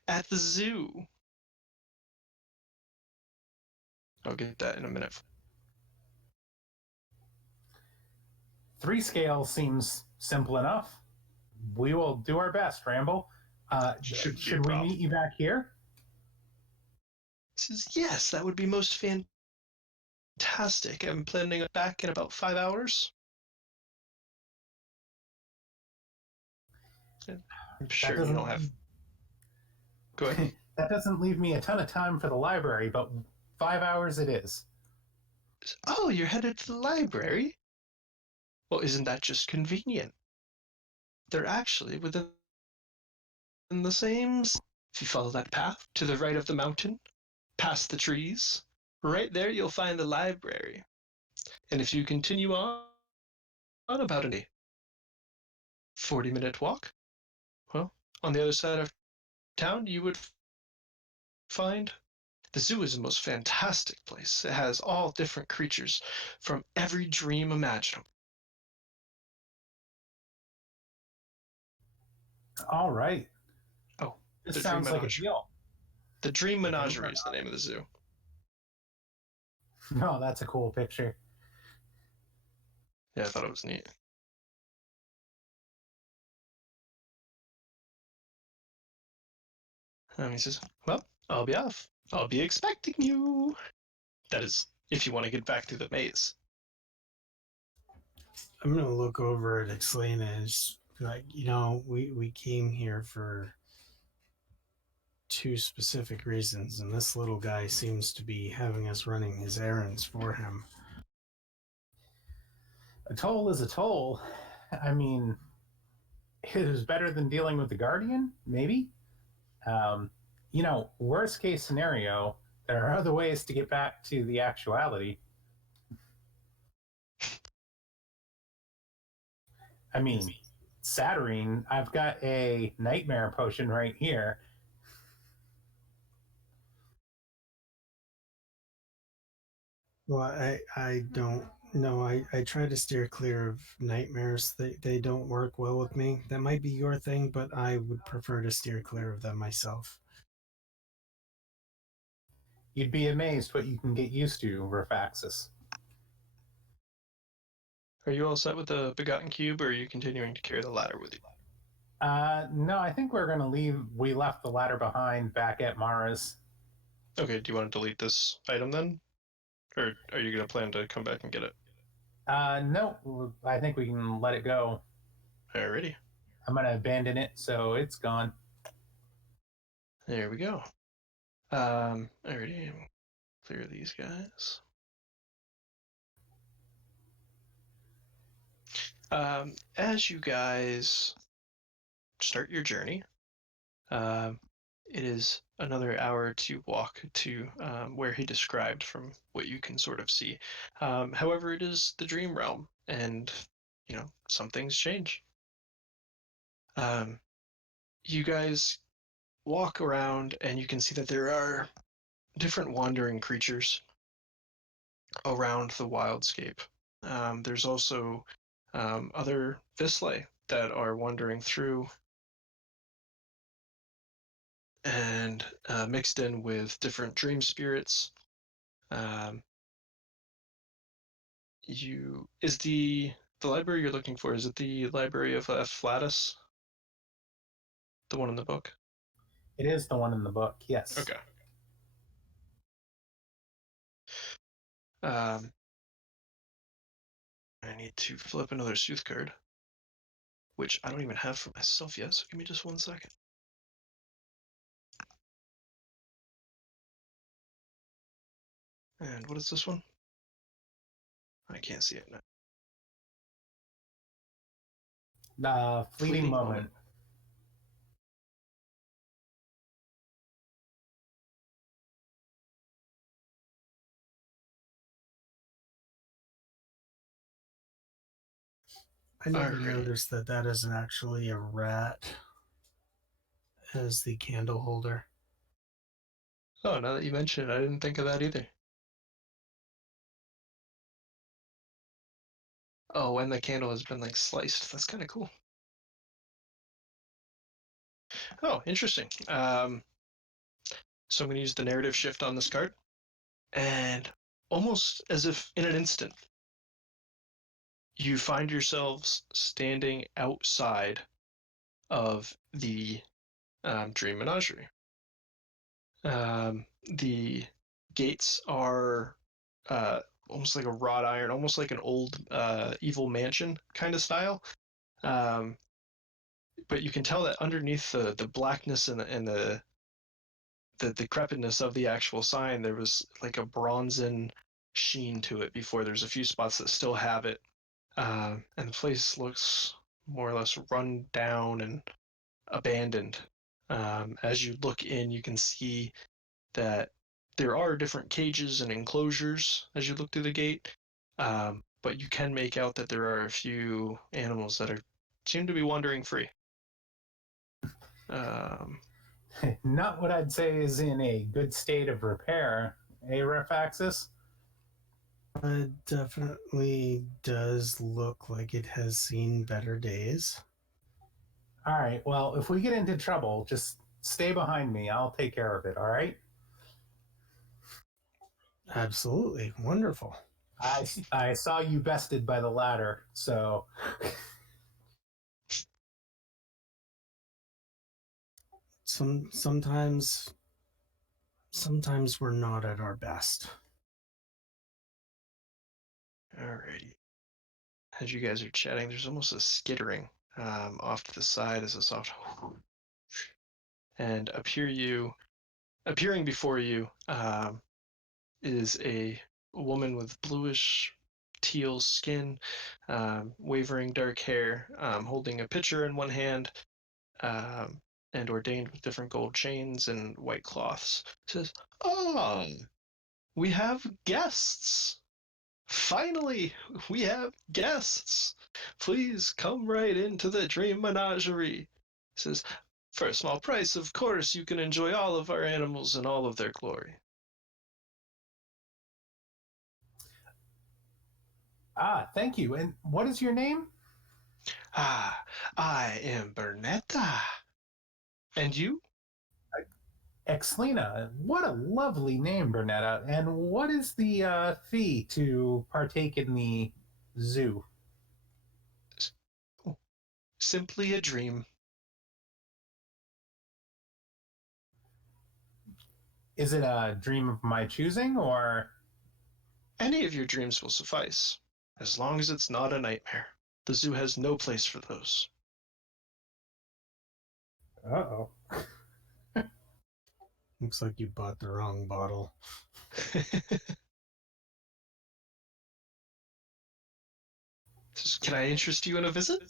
At the zoo. I'll get that in a minute. 3 scales seems simple enough. We will do our best, Ramble. Should we meet you back here? He says, "Yes, that would be most fantastic. I'm planning back in about 5 hours. I'm sure you don't have..." Go ahead. That doesn't leave me a ton of time for the library, but 5 hours it is. Oh, you're headed to the library? Well, isn't that just convenient? They're actually within the same... If you follow that path to the right of the mountain, past the trees, right there you'll find the library. And if you continue on about a 40-minute walk, well, on the other side of town, you would find the zoo is the most fantastic place. It has all different creatures from every dream imaginable. All right. Oh, this sounds like a deal. The Dream Menagerie is the name of the zoo. No, that's a cool picture. Yeah, I thought it was neat. And he says, "Well, I'll be off. I'll be expecting you." That is, if you want to get back through the maze. I'm gonna look over at Xlina and just be like, we came here for 2 specific reasons, and this little guy seems to be having us running his errands for him. A toll is a toll. I mean, it is better than dealing with the Guardian, maybe. Worst case scenario, There are other ways to get back to the actuality. I mean, Saturnine, I've got a nightmare potion right here. Well, I don't know. I try to steer clear of nightmares. They don't work well with me. That might be your thing, but I would prefer to steer clear of them myself. You'd be amazed what you can get used to, Raphaxus. Are you all set with the Begotten Cube, or are you continuing to carry the ladder with you? No, I think we're going to leave. We left the ladder behind back at Mara's. Okay, do you want to delete this item then? Or are you going to plan to come back and get it? No, I think we can let it go. Alrighty. I'm going to abandon it, so it's gone. There we go. Alrighty. Clear these guys. As you guys start your journey, it is another hour to walk to where he described from what you can sort of see. However, it is the dream realm, and some things change. You guys walk around, and you can see that there are different wandering creatures around the wildscape. There's also other Vislae that are wandering through, and mixed in with different dream spirits. Is the library you're looking for, is it the library of Flatus, the one in the book? It is the one in the book, yes. Okay. I need to flip another Sooth card, which I don't even have for myself yet, so give me just 1 second. And what is this one? I can't see it now. Fleeting moment. I never Alright. noticed that isn't actually a rat as the candle holder. Oh, now that you mention it, I didn't think of that either. Oh, and the candle has been sliced. That's kind of cool. Oh, interesting. So I'm going to use the narrative shift on this card, and almost as if in an instant, you find yourselves standing outside of the Dream Menagerie. The gates are almost like a wrought iron, almost like an old evil mansion kind of style. But you can tell that underneath the blackness and the decrepitness of the actual sign, there was like a bronzen sheen to it before. There's a few spots that still have it. And the place looks more or less run down and abandoned. As you look in, you can see that there are different cages and enclosures as you look through the gate, but you can make out that there are a few animals that seem to be wandering free. Not what I'd say is in a good state of repair, Raphaxus? It definitely does look like it has seen better days. All right, well, if we get into trouble, just stay behind me. I'll take care of it, all right? Absolutely. Wonderful. I saw you bested by the ladder, so... Sometimes we're not at our best. Alrighty. As you guys are chatting, there's almost a skittering off to the side as a soft, and appearing before you is a woman with bluish teal skin, wavering dark hair, holding a pitcher in one hand, and ordained with different gold chains and white cloths. Says, "Ah, we have guests. Finally, we have guests. Please come right into the dream menagerie." Says, "For a small price, of course, you can enjoy all of our animals in all of their glory." Ah, thank you. And what is your name? "Ah, I am Bernetta. And you?" Xlina. What a lovely name, Bernetta. And what is the fee to partake in the zoo? "Simply a dream." Is it a dream of my choosing, or? "Any of your dreams will suffice, as long as it's not a nightmare. The zoo has no place for those." Uh-oh. Looks like you bought the wrong bottle. "Can I interest you in a visit?"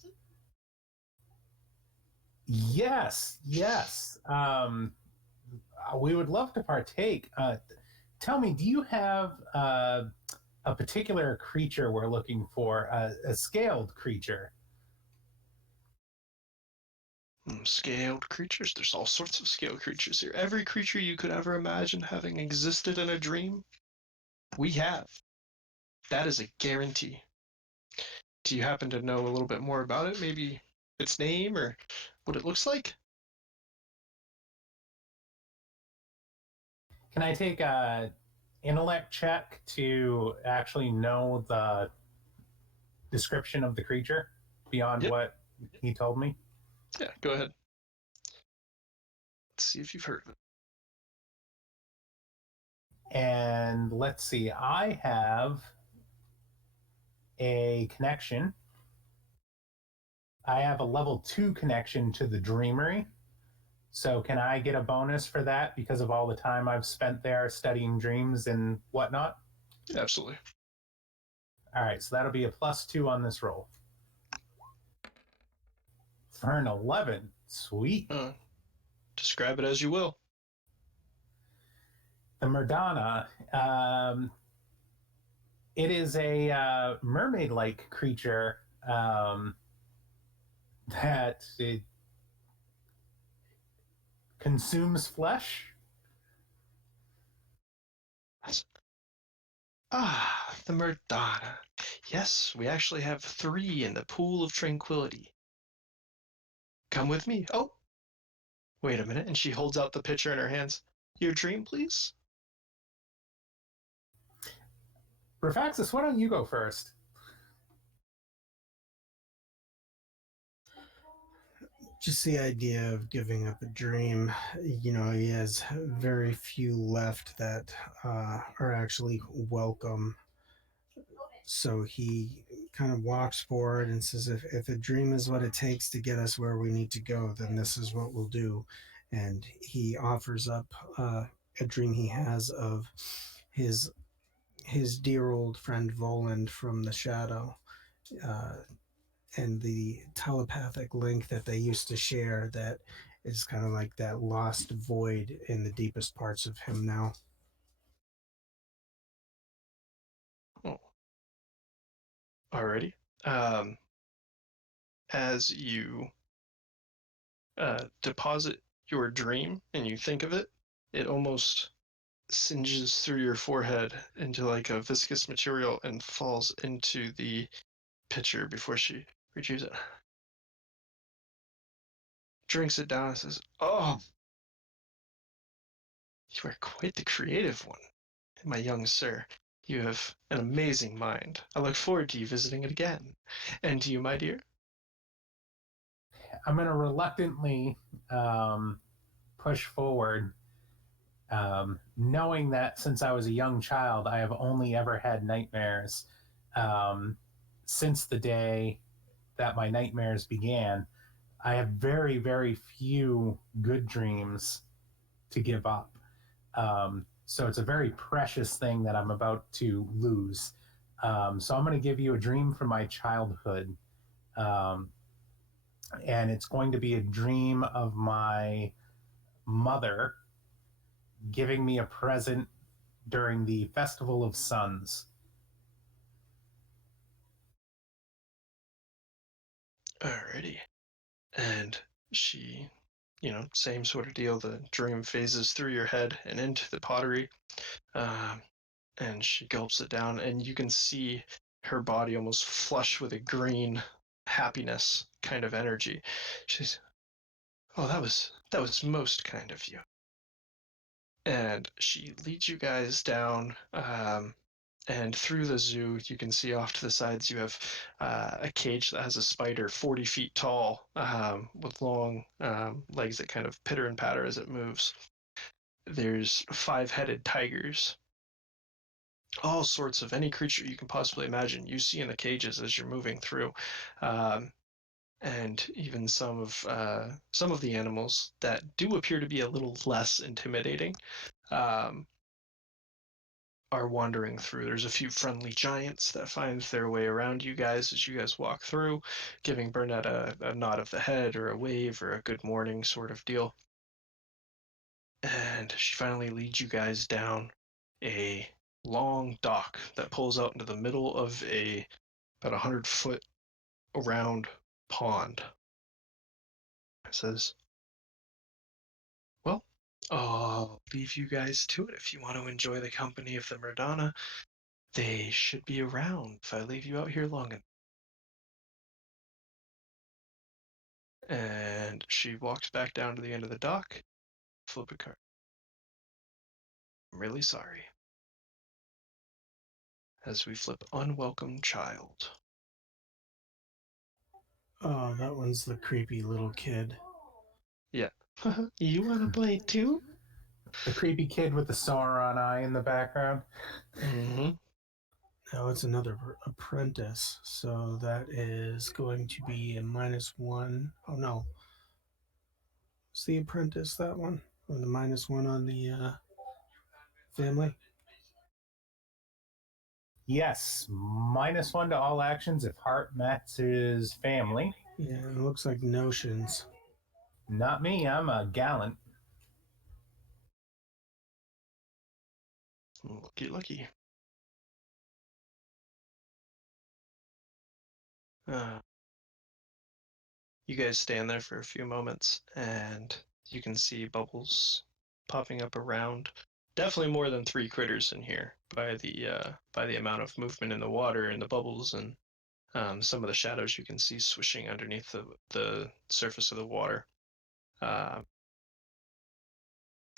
Yes, yes. We would love to partake. Tell me, do you have a particular creature we're looking for, a scaled creature? Scaled creatures. There's all sorts of scaled creatures here. Every creature you could ever imagine having existed in a dream, we have. That is a guarantee. Do you happen to know a little bit more about it? Maybe its name or what it looks like? Can I take a intellect check to actually know the description of the creature beyond Yep. what he told me? Yeah, go ahead. Let's see if you've heard of it. And let's see, I have a connection. I have a level 2 connection to the Dreamery. So can I get a bonus for that because of all the time I've spent there studying dreams and whatnot? Yeah, absolutely. All right, so that'll be a +2 on this roll. For an 11. Sweet. Describe it as you will. The Murdana, it is a mermaid-like creature that it consumes flesh. Ah, the Murdana. Yes, we actually have 3 in the pool of tranquility. Come with me. Oh, wait a minute. And she holds out the pitcher in her hands. Your dream, please? Raphaxus, why don't you go first? Just the idea of giving up a dream. You know, he has very few left that are actually welcome. So he kind of walks forward and says, if a dream is what it takes to get us where we need to go, then this is what we'll do. And he offers up a dream he has of his his dear old friend Voland from the Shadow, uh, and the telepathic link that they used to share that is kind of like that lost void in the deepest parts of him now. Oh, alrighty. As you deposit your dream and you think of it, it almost singes through your forehead into like a viscous material and falls into the pitcher before she retrieves it. Drinks it down and says, "Oh, you are quite the creative one, my young sir. You have an amazing mind. I look forward to you visiting it again. And to you, my dear?" I'm going to reluctantly push forward, knowing that since I was a young child, I have only ever had nightmares um, since the day that my nightmares began. I have very, very few good dreams to give up. So it's a very precious thing that I'm about to lose. So I'm going to give you a dream from my childhood. Um, and it's going to be a dream of my mother giving me a present during the Festival of Suns. Alrighty. And she, same sort of deal. The dream phases through your head and into the pottery. Um, and she gulps it down, and you can see her body almost flush with a green happiness kind of energy. She's, oh, that was most kind of you. And she leads you guys down, and through the zoo. You can see off to the sides you have a cage that has a spider 40 feet tall, with long legs that kind of pitter and patter as it moves. There's five-headed tigers, all sorts of any creature you can possibly imagine you see in the cages as you're moving through. Um, and even some of the animals that do appear to be a little less intimidating, um, are wandering through. There's a few friendly giants that find their way around you guys as you guys walk through, giving Burnett a nod of the head or a wave or a good morning sort of deal. And she finally leads you guys down a long dock that pulls out into the middle of a about 100-foot around pond. It says, well, I'll leave you guys to it if you want to enjoy the company of the Murdana. They should be around if I leave you out here long enough. And she walks back down to the end of the dock. Flip a card. I'm really sorry. As we flip unwelcome child. Oh, that one's the creepy little kid. Yeah. You want to play too? The creepy kid with the Sauron eye in the background. Mm-hmm. Now it's another apprentice, so that is going to be a -1. Oh no, is the apprentice that one? Or the -1 on the family? Yes, -1 to all actions if heart matches family. Yeah, it looks like notions. Not me, I'm a gallant. Lucky, lucky. Uh, you guys stand there for a few moments, and you can see bubbles popping up around. Definitely more than three critters in here by the amount of movement in the water and the bubbles and some of the shadows you can see swishing underneath the surface of the water. Uh,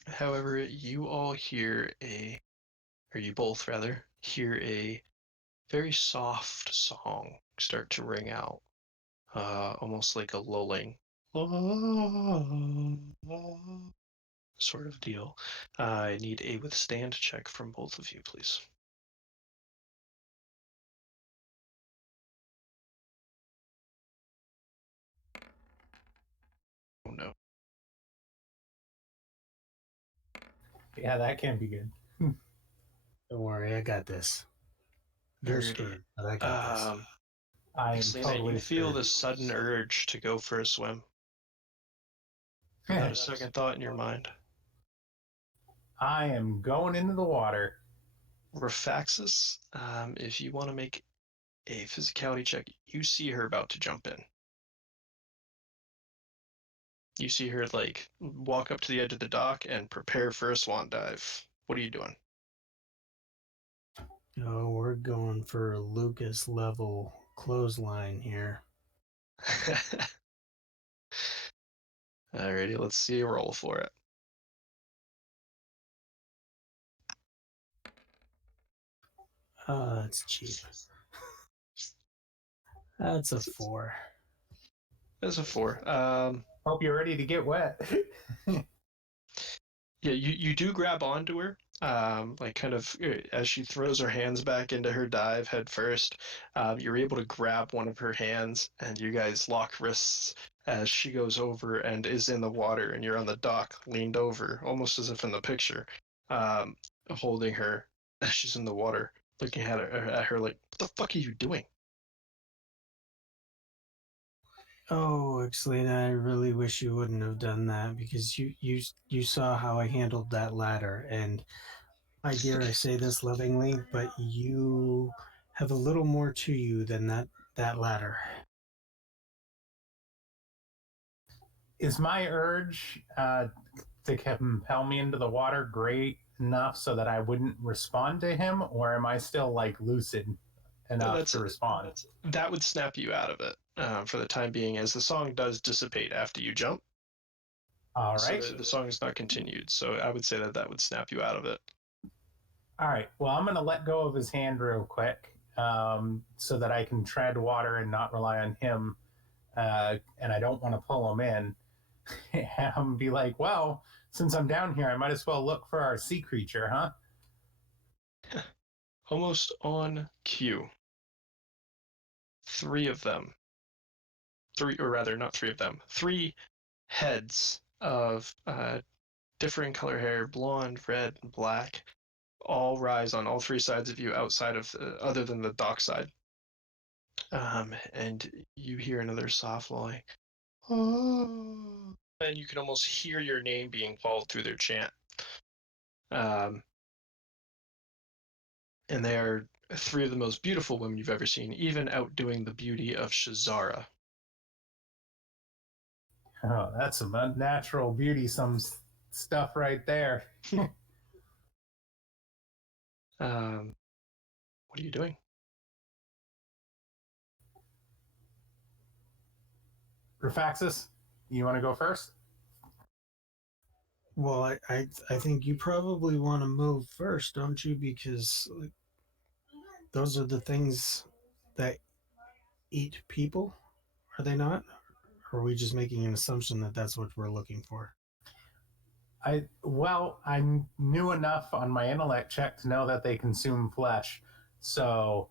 However, you all hear or you both rather, hear a very soft song start to ring out, almost like a lulling sort of deal. I need a withstand check from both of you, please. Oh no. Yeah, that can be good. Don't worry, I got this. You're Alrighty. screwed, but I got this. I am Xlina, totally you feel sure. the sudden urge to go for a swim without a second thought in your mind. I am going into the water. Raphaxus, if you want to make a physicality check, you see her about to jump in. You see her like walk up to the edge of the dock and prepare for a swan dive. What are you doing? Oh, we're going for a Lucas level clothesline here. Alrighty, let's see a roll for it. That's cheap. That's a 4. That's a 4. Hope you're ready to get wet. Yeah, you do grab onto her, like kind of as she throws her hands back into her dive head first. You're able to grab one of her hands, and you guys lock wrists as she goes over and is in the water, and you're on the dock, leaned over, almost as if in the picture, um, holding her as she's in the water, looking at her like, "What the fuck are you doing?" Oh, Xlina, I really wish you wouldn't have done that because you saw how I handled that ladder, and I dare I say this lovingly, but you have a little more to you than that ladder. Is my urge to compel me into the water great enough so that I wouldn't respond to him, or am I still like lucid enough That's to respond? that would snap you out of it for the time being, as the song does dissipate after you jump. All So right. the song is not continued. So I would say that would snap you out of it. All right. Well, I'm going to let go of his hand real quick so that I can tread water and not rely on him. And I don't want to pull him in. And be like, well, since I'm down here, I might as well look for our sea creature, huh? Almost on cue. Three of them. Three, or rather, not three of them. Three heads of differing color hair, blonde, red, and black, all rise on all three sides of you outside of, other than the dock side. And you hear another soft like, oh, and you can almost hear your name being called through their chant. Um, and they are three of the most beautiful women you've ever seen, even outdoing the beauty of Shazara. Oh, that's some unnatural beauty, some stuff right there. What are you doing? Raphaxus, you want to go first? Well, I think you probably want to move first, don't you? Because like, those are the things that eat people, are they not? Or are we just making an assumption that that's what we're looking for? I'm new enough on my intellect check to know that they consume flesh. So,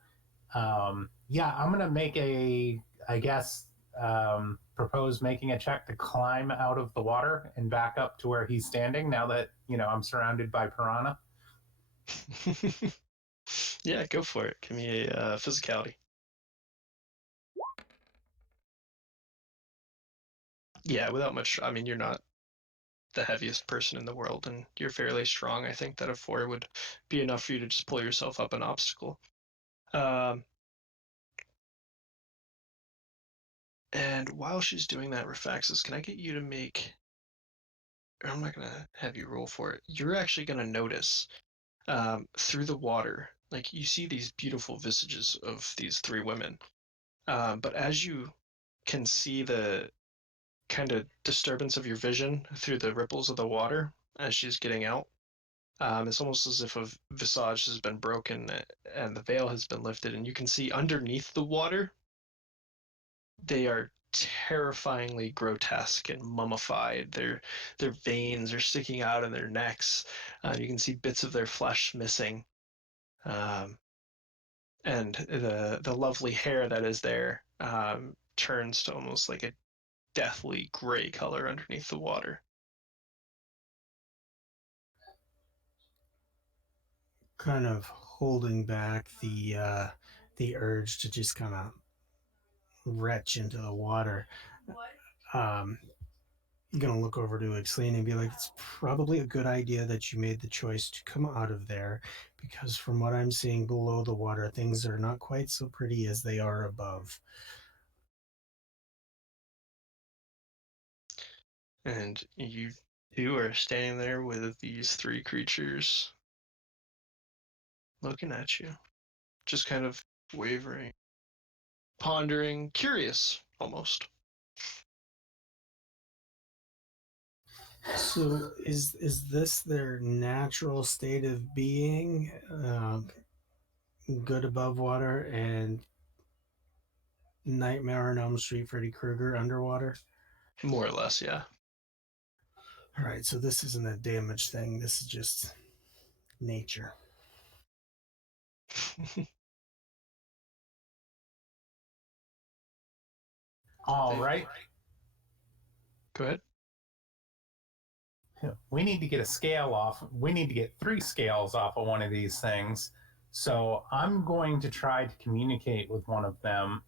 yeah, I'm gonna make propose making a check to climb out of the water and back up to where he's standing. Now that I'm surrounded by piranha. Yeah, go for it. Give me a physicality. Yeah, without much. I mean, you're not the heaviest person in the world, and you're fairly strong. I think that a 4 would be enough for you to just pull yourself up an obstacle. Um, and while she's doing that, Raphaxus, can I get you to make? Or I'm not gonna have you roll for it. You're actually gonna notice through the water, like you see these beautiful visages of these three women. But as you can see the kind of disturbance of your vision through the ripples of the water as she's getting out, it's almost as if a visage has been broken and the veil has been lifted, and you can see underneath the water, they are terrifyingly grotesque and mummified. Their veins are sticking out in their necks. You can see bits of their flesh missing. Um, and the lovely hair that is there turns to almost like a deathly gray color underneath the water. Kind of holding back the urge to just kind of retch into the water. Um, I'm gonna look over to Xlina and be like, it's probably a good idea that you made the choice to come out of there, because from what I'm seeing below the water, things are not quite so pretty as they are above. And you two are standing there with these three creatures looking at you, just kind of wavering, pondering, curious almost. So is this their natural state of being, good above water and Nightmare on Elm Street Freddy Krueger underwater? More or less, yeah. All right, so this isn't a damage thing. This is just nature. All right. Go ahead. We need to get a scale off. We need to get 3 scales off of one of these things. So I'm going to try to communicate with one of them.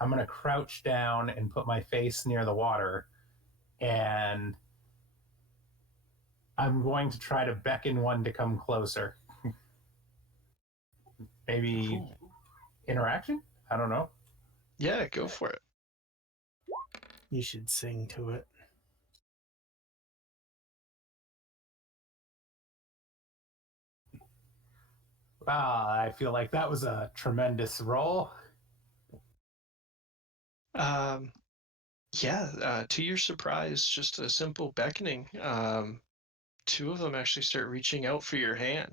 I'm going to crouch down and put my face near the water, and I'm going to try to beckon one to come closer. Maybe Cool. interaction? I don't know. Yeah, go for it. You should sing to it. I feel like that was a tremendous roll. Yeah, to your surprise, just a simple beckoning. Two of them actually start reaching out for your hand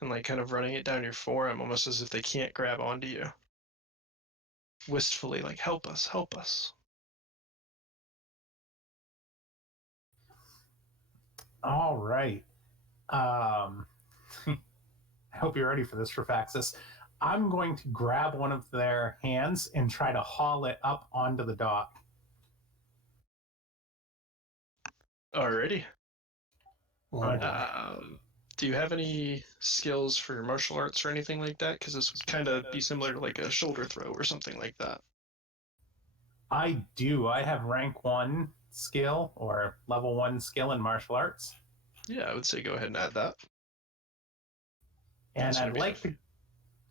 and like kind of running it down your forearm, almost as if they can't grab onto you. Wistfully, like, help us, help us. All right. I hope you're ready for this, Raphaxus. I'm going to grab one of their hands and try to haul it up onto the dock. Alrighty. Well, Do you have any skills for martial arts or anything like that? Because this would kind of be similar to like a shoulder throw or something like that. I do. I have rank 1 skill or level 1 skill in martial arts. Yeah, I would say go ahead and add that. And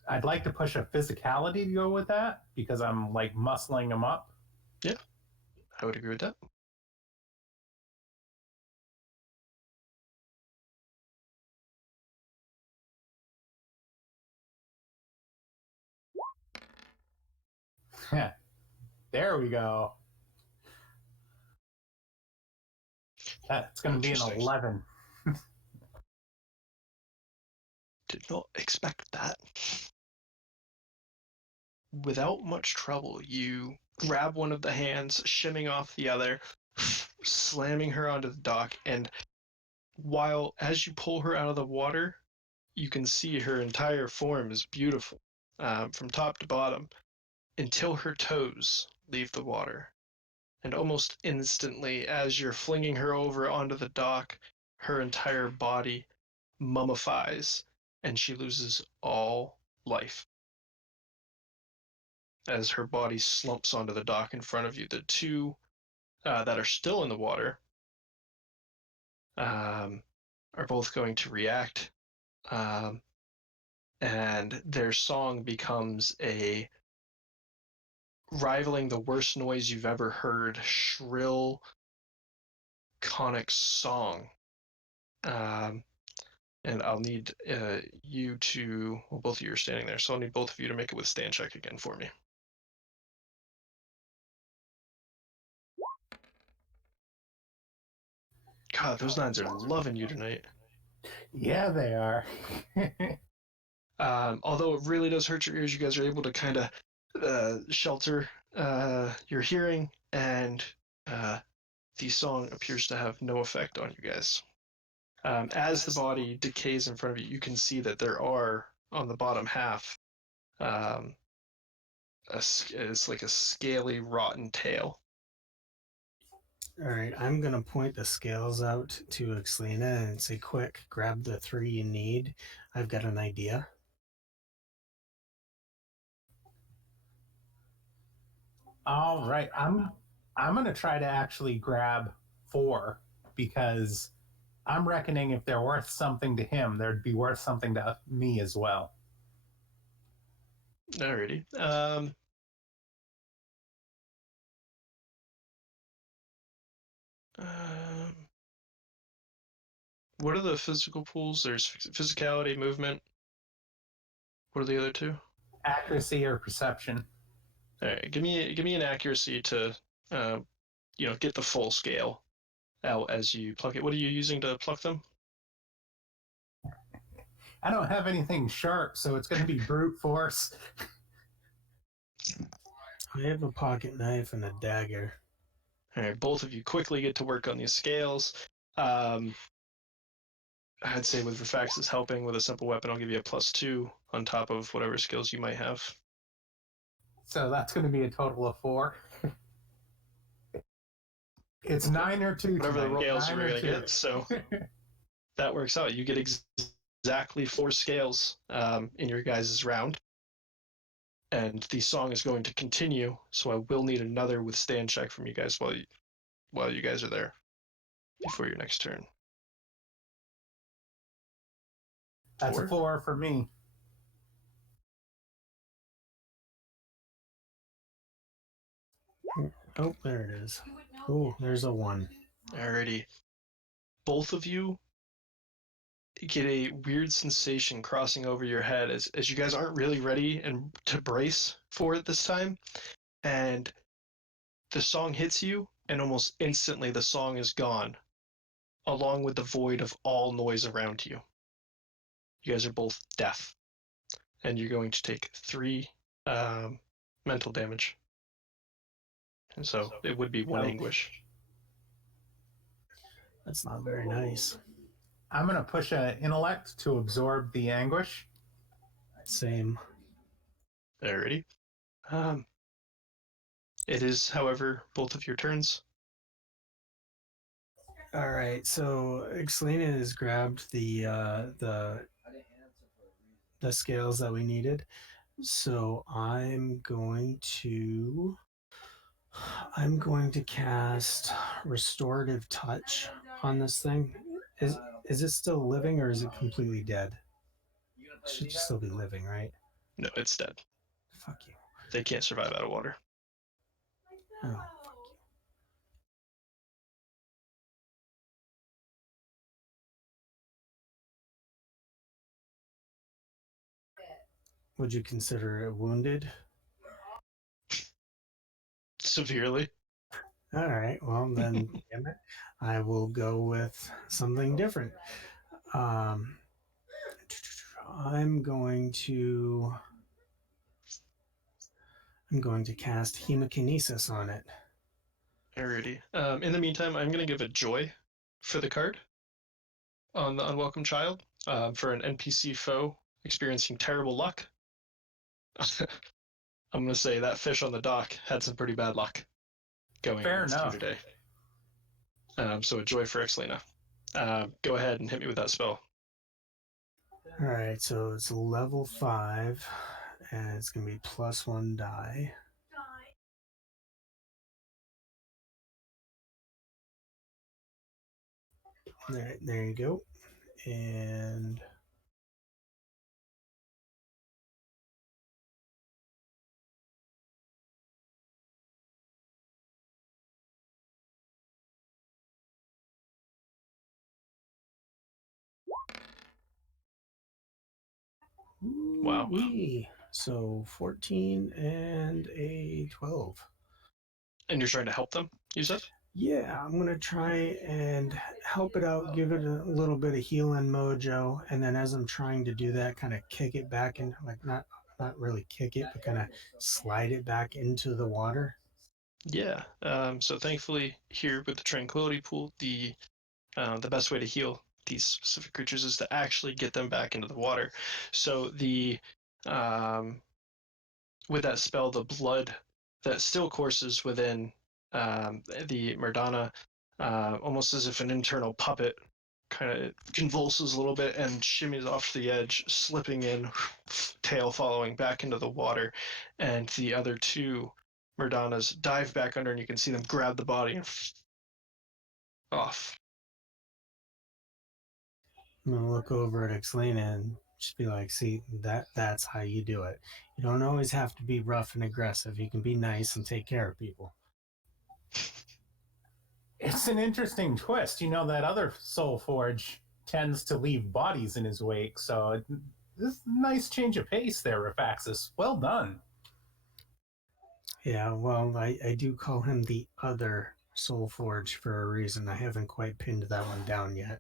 I'd like to push a physicality to go with that because I'm like muscling them up. Yeah, I would agree with that. There we go. That's going to be an 11. Did not expect that. Without much trouble, you grab one of the hands, shimming off the other, slamming her onto the dock, and while as you pull her out of the water, you can see her entire form is beautiful from top to bottom until her toes leave the water. And almost instantly, as you're flinging her over onto the dock, her entire body mummifies and she loses all life. As her body slumps onto the dock in front of you, the two that are still in the water are both going to react. And their song becomes a rivaling the worst noise you've ever heard, shrill, conic song. And I'll need you to, well, both of you are standing there, so I'll need both of you to make a withstand check again for me. God, those nines are loving you tonight. Yeah, they are. Although it really does hurt your ears, you guys are able to kind of shelter your hearing, and the song appears to have no effect on you guys. As the body decays in front of you, you can see that there are, on the bottom half, it's like a scaly, rotten tail. all right, I'm going to point the scales out to Xlina and say, quick, grab the 3 you need. I've got an idea. All right. I'm going to try to actually grab 4 because I'm reckoning if they're worth something to him, they'd be worth something to me as well. Alrighty. What are the physical pools? There's physicality, movement. What are the other two? Accuracy or perception. All right, give me an accuracy to, get the full scale out as you pluck it. What are you using to pluck them? I don't have anything sharp, so it's going to be brute force. I have a pocket knife and a dagger. All right, both of you quickly get to work on these scales. I'd say with Raphaxus helping with a simple weapon, I'll give you a +2 on top of whatever skills you might have. So that's going to be a total of 4. It's 9 or 2. Whatever the tonight. scales you were 9 or going to 2. get. So that works out. You get exactly 4 scales in your guys' round. and the song is going to continue. So I will need another withstand check from you guys while you guys are there before your next turn. That's a 4 for me. Oh, there it is. Oh, there's a 1. Alrighty. Both of you get a weird sensation crossing over your head as you guys aren't really ready and to brace for it this time. And the song hits you, and almost instantly the song is gone, along with the void of all noise around you. You guys are both deaf, and you're going to take 3 mental damage. And so it would be 1 anguish. That's not very nice. I'm going to push an intellect to absorb the anguish. Same. Alrighty. It is, however, both of your turns. All right, so Xlina has grabbed the scales that we needed. So I'm going to cast Restorative Touch on this thing. Is it still living or is it completely dead? It should still be living, right? No, it's dead. Fuck you. They can't survive out of water. Oh, fuck you. Would you consider it wounded? Severely. All right, well then, damn it, I will go with something different. I'm going to cast Hemokinesis on it. Alrighty. In the meantime, I'm going to give a joy for the card on the Unwelcome Child for an NPC foe experiencing terrible luck. I'm going to say that fish on the dock had some pretty bad luck going Fair against enough. you today. So a joy for Xlina. Go ahead and hit me with that spell. All right, so it's level 5, and it's going to be +1 die. There you go. And Wow. So 14 and a 12. And you're trying to help them, you said? Yeah, I'm going to try and help it out, give it a little bit of healing mojo, and then as I'm trying to do that, kind of kick it back in, like not really kick it, but kind of slide it back into the water. Yeah. So thankfully, here with the Tranquility Pool, the best way to heal these specific creatures is to actually get them back into the water. So with that spell, the blood that still courses within the Murdana, almost as if an internal puppet, kind of convulses a little bit and shimmies off the edge, slipping in, tail following back into the water, and the other 2 Murdanas dive back under, and you can see them grab the body and off. I'm going to look over at Xlina and just be like, see, that's how you do it. You don't always have to be rough and aggressive. You can be nice and take care of people. It's an interesting twist. You know, that other Soul Forge tends to leave bodies in his wake, so this is a nice change of pace there, Raphaxus. Well done. Yeah, well, I do call him the other Soul Forge for a reason. I haven't quite pinned that one down yet.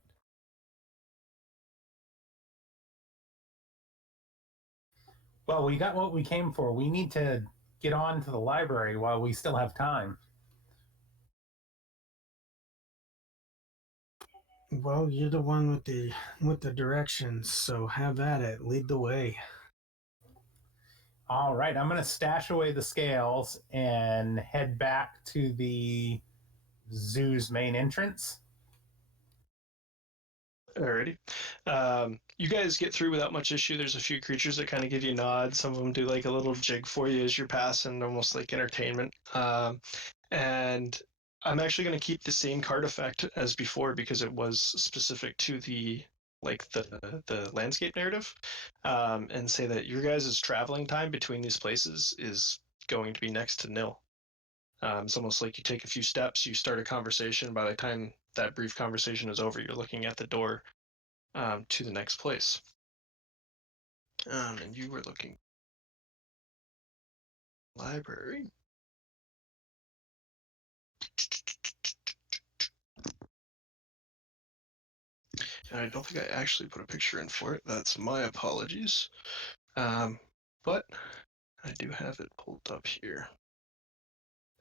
Well, we got what we came for. We need to get on to the library while we still have time. Well, you're the one with the directions, so have at it. Lead the way. All right, I'm going to stash away the scales and head back to the zoo's main entrance. Alrighty. You guys get through without much issue. There's a few creatures that kind of give you nods. Some of them do like a little jig for you as you're passing, almost like entertainment. And I'm actually going to keep the same card effect as before because it was specific to the landscape narrative, and say that your guys' traveling time between these places is going to be next to nil. It's almost like you take a few steps, you start a conversation. By the time that brief conversation is over, you're looking at the door to the next place. And you were looking library. And I don't think I actually put a picture in for it. That's my apologies. But I do have it pulled up here.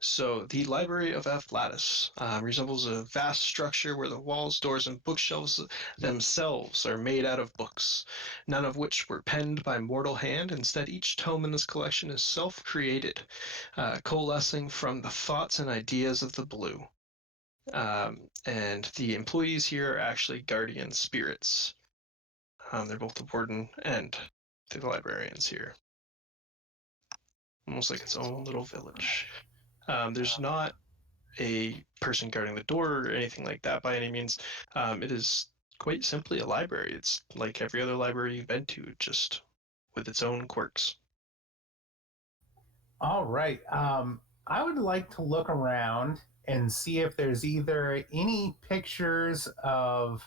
So the Library of Afflatus resembles a vast structure where the walls, doors, and bookshelves themselves are made out of books, none of which were penned by mortal hand. Instead, each tome in this collection is self-created, coalescing from the thoughts and ideas of the blue. And the employees here are actually guardian spirits. They're both the warden and the librarians here. Almost like its own little village. There's not a person guarding the door or anything like that by any means. It is quite simply a library. It's like every other library you've been to, just with its own quirks. All right. I would like to look around and see if there's either any pictures of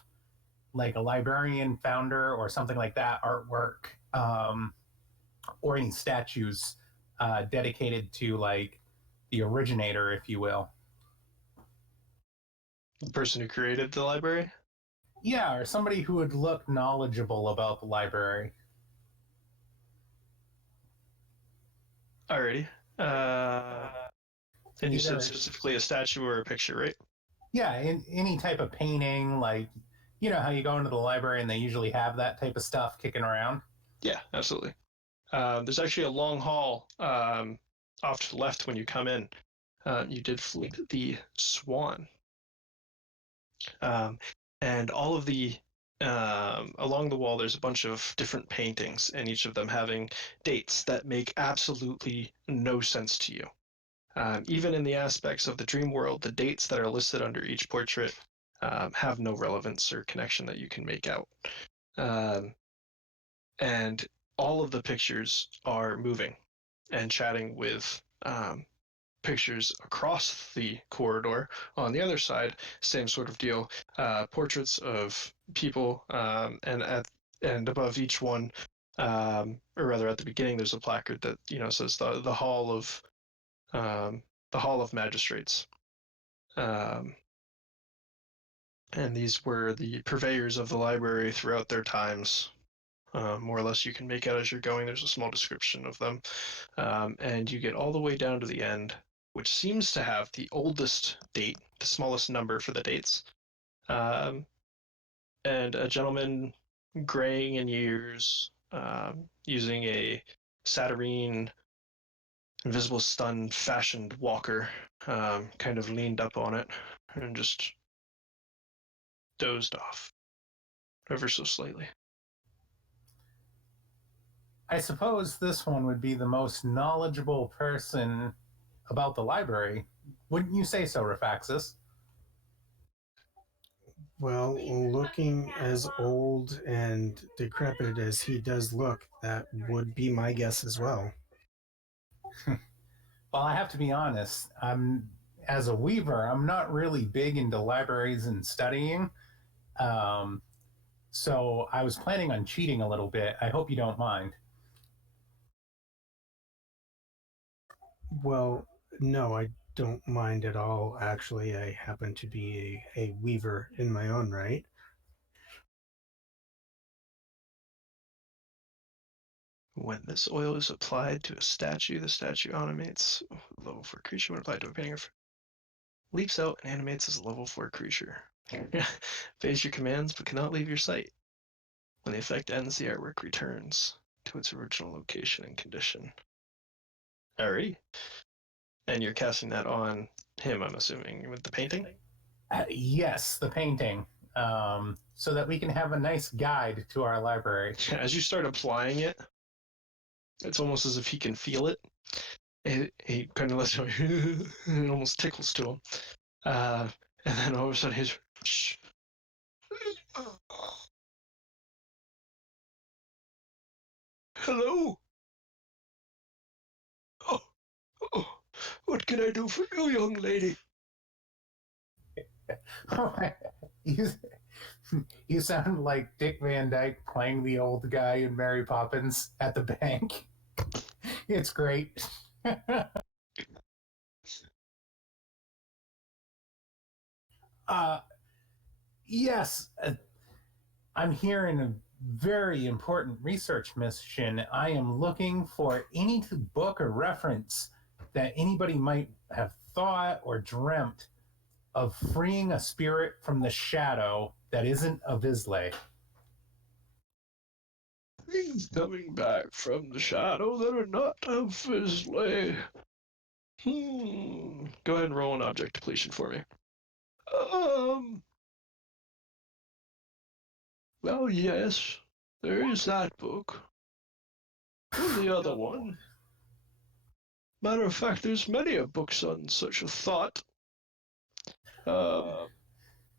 like a librarian founder or something like that artwork, or any statues dedicated to like the originator, if you will. The person who created the library? Yeah, or somebody who would look knowledgeable about the library. Alrighty. And you said specifically a statue or a picture, right? Yeah, in any type of painting, like, you know how you go into the library and they usually have that type of stuff kicking around? Yeah, absolutely. There's actually a long hall off to the left when you come in. You did flip the swan. And all of the along the wall, there's a bunch of different paintings, and each of them having dates that make absolutely no sense to you. Even in the aspects of the dream world, the dates that are listed under each portrait have no relevance or connection that you can make out. And all of the pictures are moving and chatting with pictures across the corridor. On the other side, same sort of deal. Portraits of people, and above each one, or rather at the beginning, there's a placard that says the hall of magistrates. And these were the purveyors of the library throughout their times. More or less, you can make out as you're going. There's a small description of them, and you get all the way down to the end, which seems to have the oldest date, the smallest number for the dates, and a gentleman graying in years, using a Saturnine invisible stun fashioned walker, kind of leaned up on it and just dozed off ever so slightly. I suppose this one would be the most knowledgeable person about the library. Wouldn't you say so, Raphaxus? Well, looking as old and decrepit as he does look, that would be my guess as well. Well, I have to be honest. As a weaver, I'm not really big into libraries and studying. So I was planning on cheating a little bit. I hope you don't mind. Well, no, I don't mind at all. Actually, I happen to be a weaver in my own right. When this oil is applied to a statue, the statue animates. Level 4 creature when applied to a painting or leaps out and animates as a level 4 creature. Obeys your commands but cannot leave your sight. When the effect ends, the artwork returns to its original location and condition. Alrighty. And you're casting that on him, I'm assuming, with the painting? Yes, the painting. so that we can have a nice guide to our library. As you start applying it, it's almost as if he can feel it. He kind of lets it, it almost tickles to him. And then all of a sudden he's, shh. Hello? Oh, oh, what can I do for you, young lady? you, you sound like Dick Van Dyke playing the old guy in Mary Poppins at the bank. It's great. Yes, I'm here in a very important research mission. I am looking for any book or reference that anybody might have thought or dreamt of freeing a spirit from the shadow that isn't a Visley. Things coming back from the shadow that are not of Fisley. Go ahead and roll an object depletion for me. Well, yes, there is that book. And the other one. Matter of fact, there's many a books on such a thought.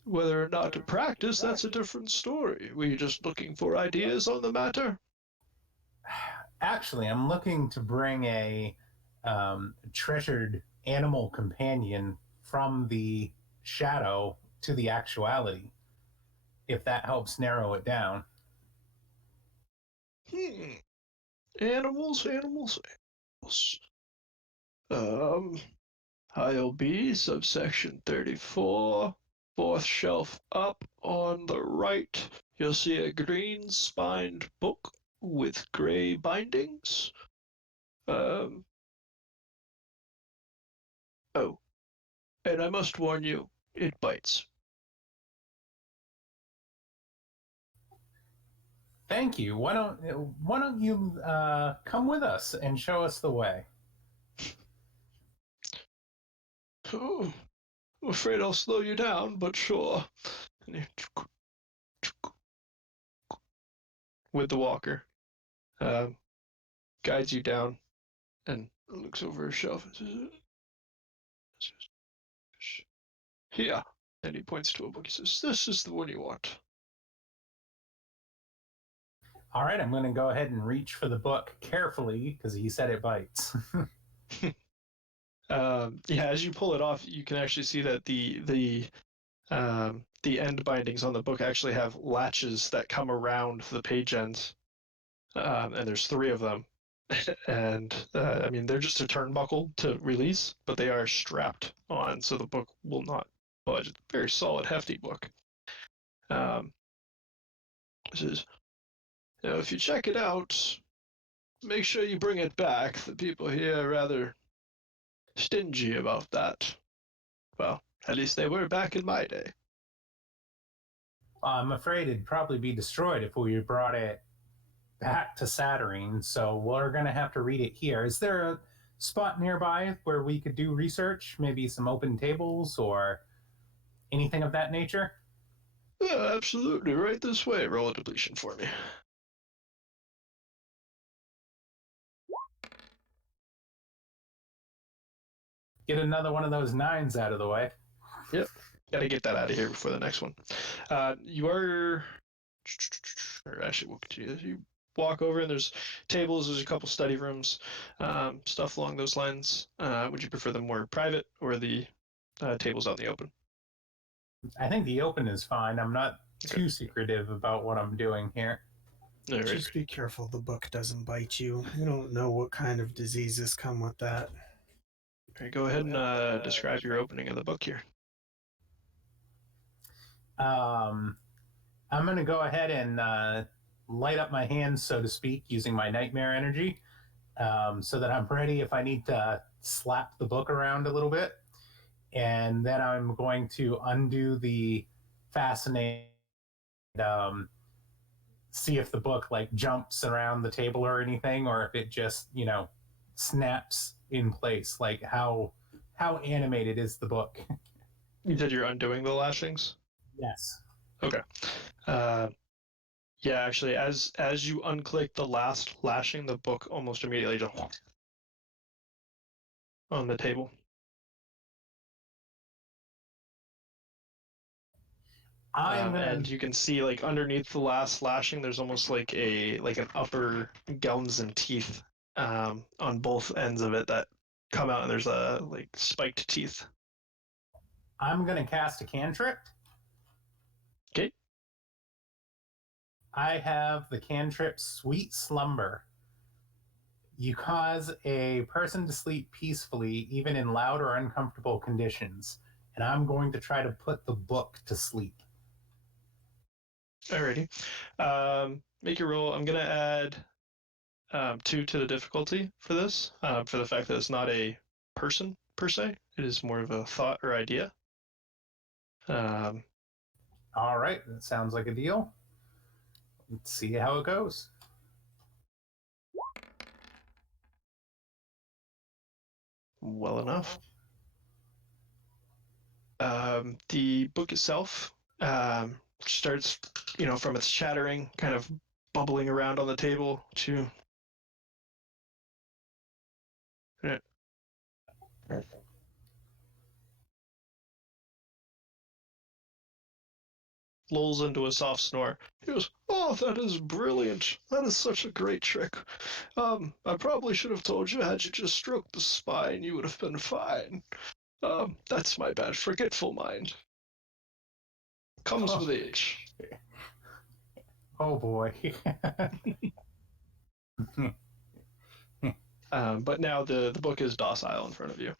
Whether or not to practice, that's a different story. Were you just looking for ideas on the matter? Actually, I'm looking to bring a treasured animal companion from the shadow to the actuality, if that helps narrow it down. Animals. IOB, subsection 34, fourth shelf up on the right, you'll see a green-spined book with gray bindings. Oh, and I must warn you, it bites. Thank you. Why don't you come with us and show us the way? Oh, I'm afraid I'll slow you down, but sure. With the walker, guides you down and looks over his shelf and says, "Here," and he points to a book. He says, "This is the one you want." All right, I'm going to go ahead and reach for the book carefully because he said it bites. Yeah, as you pull it off, you can actually see that the end bindings on the book actually have latches that come around the page ends, and there's three of them. And I mean, they're just a turnbuckle to release, but they are strapped on, so the book will not budge. It's a very solid, hefty book. This is, if you check it out, make sure you bring it back. The people here are rather stingy about that. Well, at least they were back in my day. I'm afraid it'd probably be destroyed if we brought it back to Saturnine, so we're going to have to read it here. Is there a spot nearby where we could do research? Maybe some open tables or anything of that nature? Yeah, absolutely. Right this way. Roll a depletion for me. Get another one of those 9s out of the way. Yep. Got to get that out of here before the next one. You are... Or actually, we'll continue. You walk over and there's tables, there's a couple study rooms, stuff along those lines. Would you prefer them more private or the tables out in the open? I think the open is fine. I'm not too secretive about what I'm doing here. All right. Just be careful the book doesn't bite you. You don't know what kind of diseases come with that. All right, go ahead and describe your opening of the book here. I'm going to go ahead and light up my hands, so to speak, using my nightmare energy, so that I'm ready if I need to slap the book around a little bit. And then I'm going to undo the fascinate, see if the book like jumps around the table or anything, or if it just, snaps in place. Like how animated is the book? You said you're undoing the lashings? Yes. Okay. Yeah, actually, as you unclick the last lashing, the book almost immediately just on the table. And you can see like underneath the last lashing, there's almost like an upper gums and teeth on both ends of it that come out, and there's a like spiked teeth. I'm gonna cast a cantrip. Okay. I have the cantrip Sweet Slumber. You cause a person to sleep peacefully, even in loud or uncomfortable conditions. And I'm going to try to put the book to sleep. Alrighty. Make your roll. I'm gonna add 2 to the difficulty for this, for the fact that it's not a person per se. It is more of a thought or idea. All right, that sounds like a deal. Let's see how it goes. Well enough. The book itself starts, from its chattering, kind of bubbling around on the table to lulls into a soft snore. He goes, "Oh, that is brilliant. That is such a great trick. I probably should have told you, had you just stroked the spine, you would have been fine. That's my bad forgetful mind. Comes with age." Oh boy. But now the book is docile in front of you.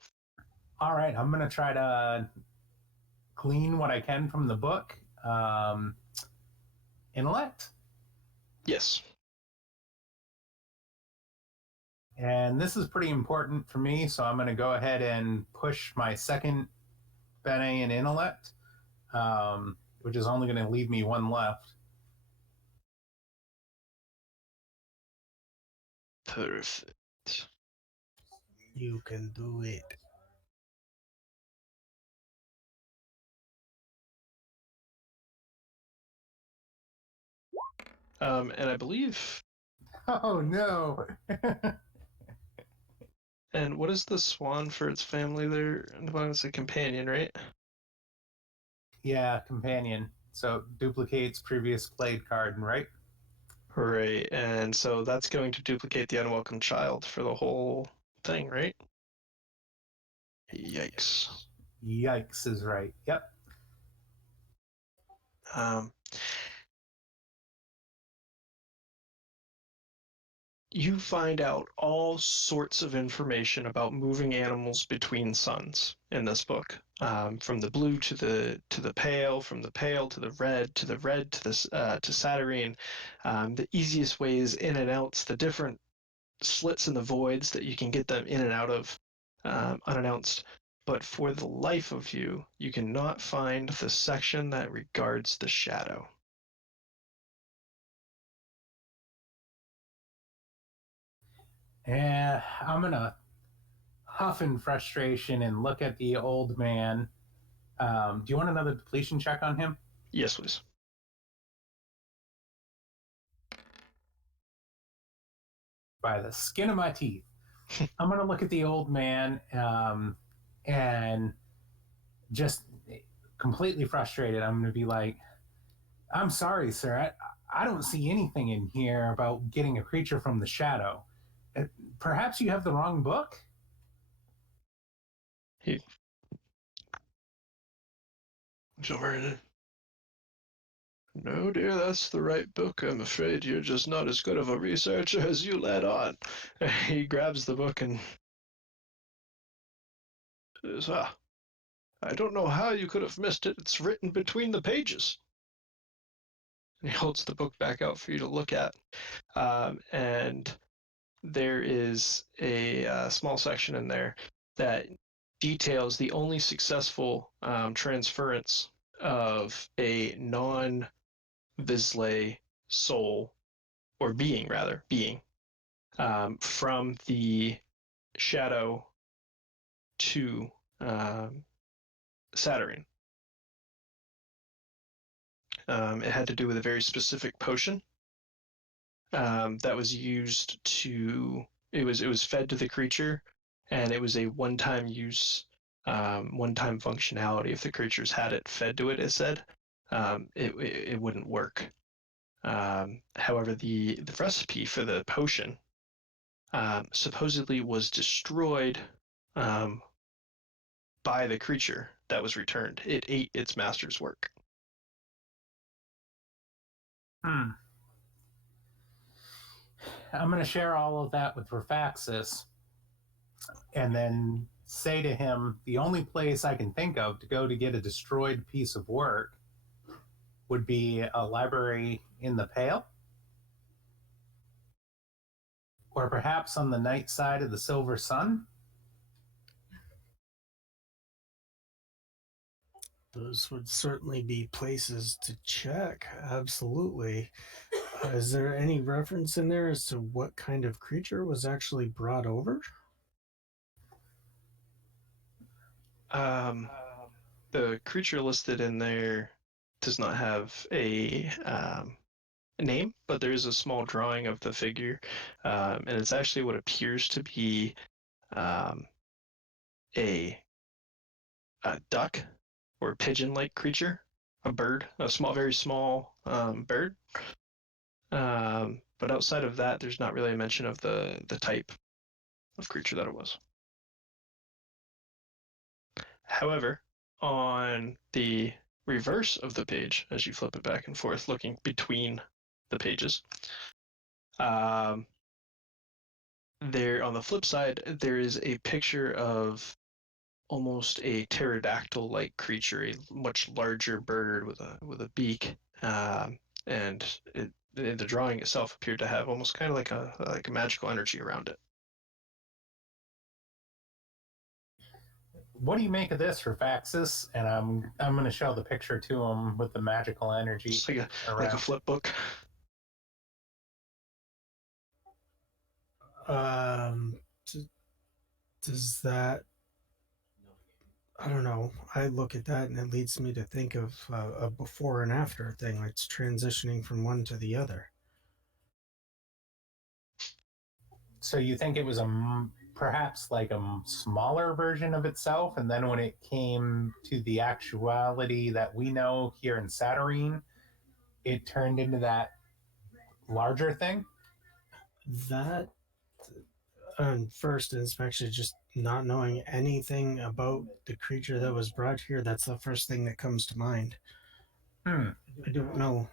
All right, I'm going to try to glean what I can from the book. Intellect? Yes. And this is pretty important for me, so I'm going to go ahead and push my second Bene in intellect, which is only going to leave me one left. Perfect. You can do it. And I believe. Oh no! And what is the swan for its family there? It's a companion, right? Yeah, companion. So duplicates previous played card, right? Right, and so that's going to duplicate the unwelcome child for the whole thing, right? Yikes. Yikes is right. Yep. You find out all sorts of information about moving animals between suns in this book, from the blue to the pale, from the pale to the red, to the red to to Saturnine, the easiest ways in and outs, the different slits in the voids that you can get them in and out of unannounced. But for the life of you, you cannot find the section that regards the shadow. Yeah, I'm gonna huff in frustration and look at the old man. Do you want another depletion check on him? Yes, please. By the skin of my teeth. I'm gonna look at the old man and just completely frustrated. I'm gonna be like, "I'm sorry, sir. I don't see anything in here about getting a creature from the shadow. Perhaps you have the wrong book." He looks over and, "No, dear, that's the right book. I'm afraid you're just not as good of a researcher as you let on." He grabs the book and says, "I don't know how you could have missed it. It's written between the pages." And he holds the book back out for you to look at. And there is a small section in there that details the only successful transference of a non-Visley soul, or being rather, from the shadow to Saturn. It had to do with a very specific potion that was used to. It was fed to the creature, and it was a one-time use, one-time functionality. If the creatures had it fed to it, it said it wouldn't work. However, the recipe for the potion supposedly was destroyed um, by the creature that was returned. It ate its master's work. Hmm. I'm going to share all of that with Raphaxus and then say to him, the only place I can think of to go to get a destroyed piece of work would be a library in the Pale, or perhaps on the night side of the Silver Sun. Those would certainly be places to check. Absolutely. Is there any reference in there as to what kind of creature was actually brought over? The creature listed in there does not have a name, but there is a small drawing of the figure, and it's actually what appears to be um, a, a duck or pigeon-like creature, a bird, a small, very small bird. But outside of that, there's not really a mention of the type of creature that it was. However, on the reverse of the page, as you flip it back and forth, looking between the pages, um, there on the flip side, there is a picture of almost a pterodactyl-like creature, a much larger bird with a beak, and the drawing itself appeared to have almost kind of like a magical energy around it. What do you make of this, Raphaxus? And I'm going to show the picture to him with the magical energy Just like a around. flip book. Um, does that? I don't know. I look at that and it leads me to think of a before and after thing. It's transitioning from one to the other. So you think it was perhaps like a smaller version of itself, and then when it came to the actuality that we know here in Saturnine, it turned into that larger thing? That, on first inspection, just not knowing anything about the creature that was brought here, that's the first thing that comes to mind. Hmm. I don't know.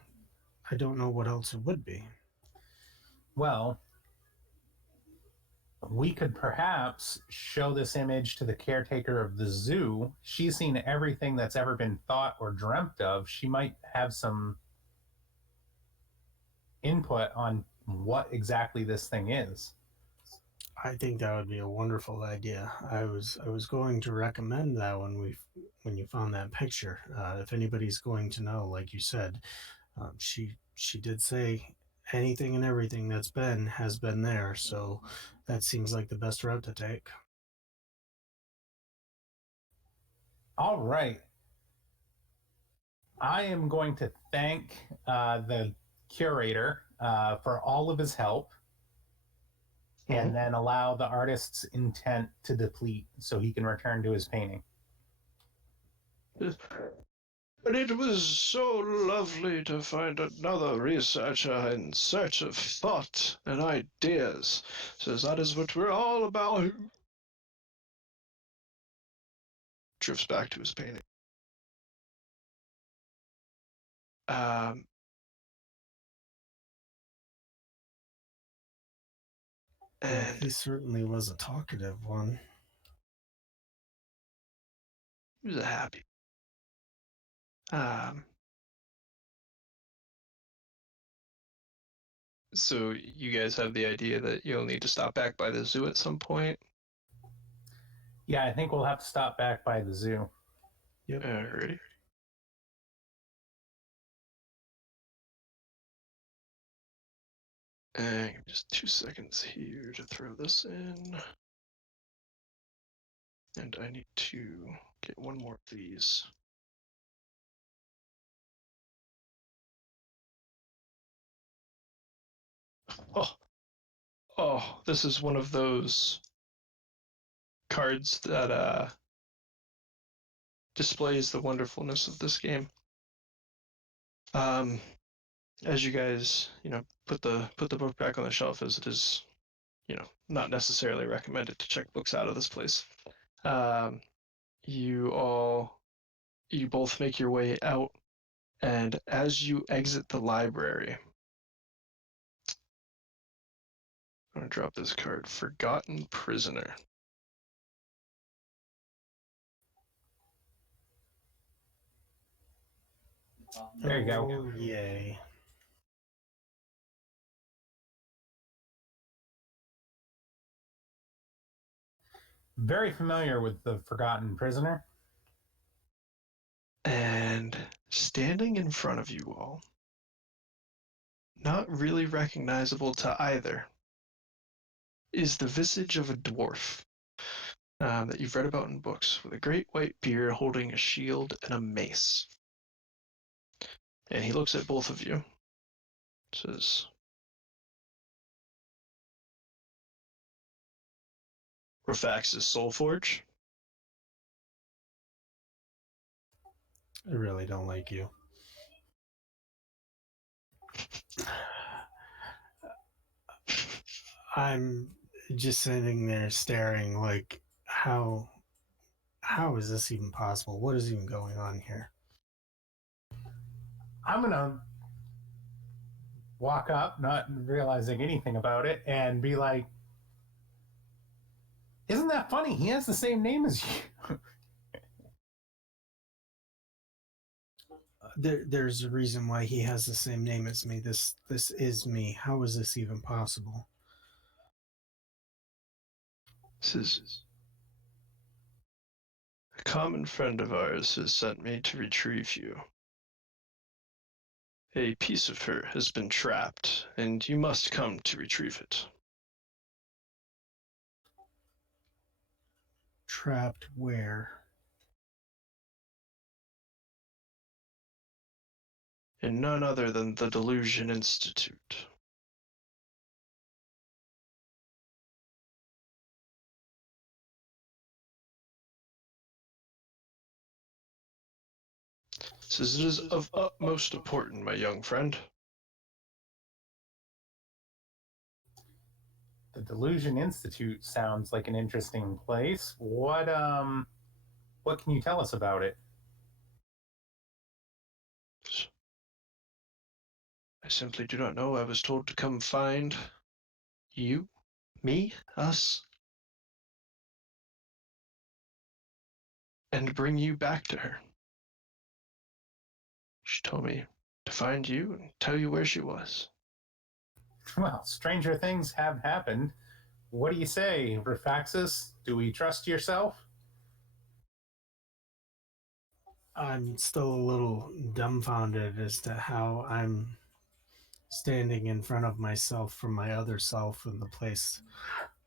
I don't know what else it would be. Well, we could perhaps show this image to the caretaker of the zoo. She's seen everything that's ever been thought or dreamt of. She might have some input on what exactly this thing is. I think that would be a wonderful idea. I was going to recommend that when you found that picture. If anybody's going to know, like you said, she did say anything and everything that's been has been there. So that seems like the best route to take. All right. I am going to thank the curator for all of his help, and then allow the artist's intent to deplete so he can return to his painting. And it was so lovely to find another researcher in search of thought and ideas. Says that is what we're all about. Drifts back to his painting. Um, Yeah, and he certainly was a talkative one. he was happy. Um, so you guys have the idea that you'll need to stop back by the zoo at some point. Yeah, I think we'll have to stop back by the zoo. Yep. Alrighty. And just 2 seconds here to throw this in. And I need to get one more of these. Oh, this is one of those cards that displays the wonderfulness of this game. As you guys, put the book back on the shelf, as it is, not necessarily recommended to check books out of this place. Um, you both make your way out, and as you exit the library, I'm gonna drop this card, Forgotten Prisoner. There you go. Oh, yay. Very familiar with the Forgotten Prisoner. And standing in front of you all, not really recognizable to either, is the visage of a dwarf that you've read about in books, with a great white beard, holding a shield and a mace. And he looks at both of you, says, Raphaxus Soulforge? I really don't like you. I'm just sitting there staring like, how is this even possible? What is even going on here? I'm gonna walk up, not realizing anything about it, and be like, "Isn't that funny? He has the same name as you." There's a reason why he has the same name as me. This is me. How is this even possible? Says, a common friend of ours has sent me to retrieve you. A piece of her has been trapped, and you must come to retrieve it. Trapped where? In none other than the Delusion Institute. Says, it is of utmost importance, my young friend. The Delusion Institute sounds like an interesting place. What can you tell us about it? I simply do not know. I was told to come find you, me, us, and bring you back to her. She told me to find you and tell you where she was. Well, stranger things have happened. What do you say, Raphaxus? Do we trust yourself? I'm still a little dumbfounded as to how I'm standing in front of myself from my other self in the place.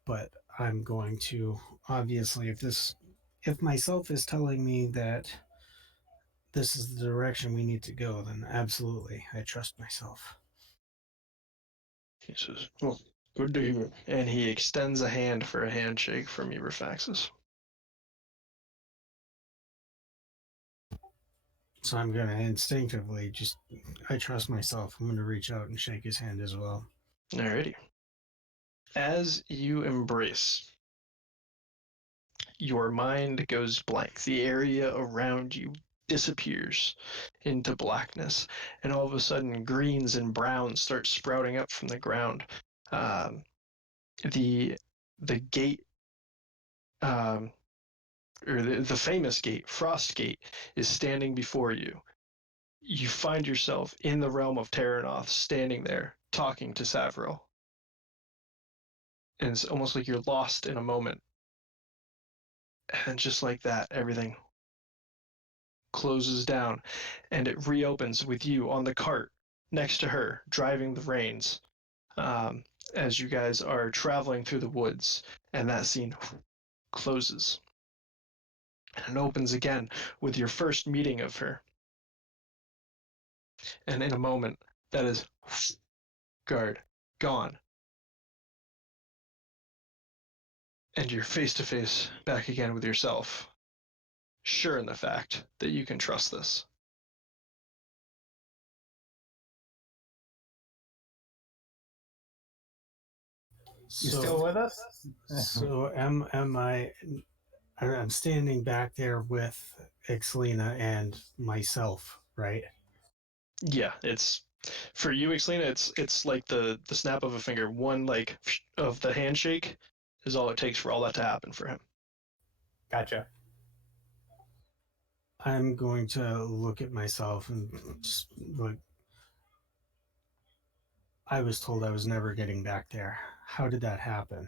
But I'm going to, obviously, if myself is telling me that this is the direction we need to go, then absolutely, I trust myself. He says, well, good to hear. And he extends a hand for a handshake from you, Raphaxus. So I'm going to instinctively I trust myself. I'm going to reach out and shake his hand as well. Alrighty. As you embrace, your mind goes blank. The area around you disappears into blackness, and all of a sudden, greens and browns start sprouting up from the ground. The gate, or the famous gate, Frost Gate, is standing before you. You find yourself in the realm of Terranoth, standing there, talking to Savril. And it's almost like you're lost in a moment. And just like that, everything closes down, and it reopens with you on the cart next to her, driving the reins, as you guys are traveling through the woods, and that scene closes. And it opens again with your first meeting of her. And in a moment, that is guard, gone. and you're face to face back again with yourself, sure in the fact that you can trust this. You still with us? So am I? I'm standing back there with Xlina and myself, right? Yeah, it's for you, Xlina. It's like the snap of a finger. One like of the handshake is all it takes for all that to happen for him. Gotcha. I'm going to look at myself and just like, I was told I was never getting back there. How did that happen?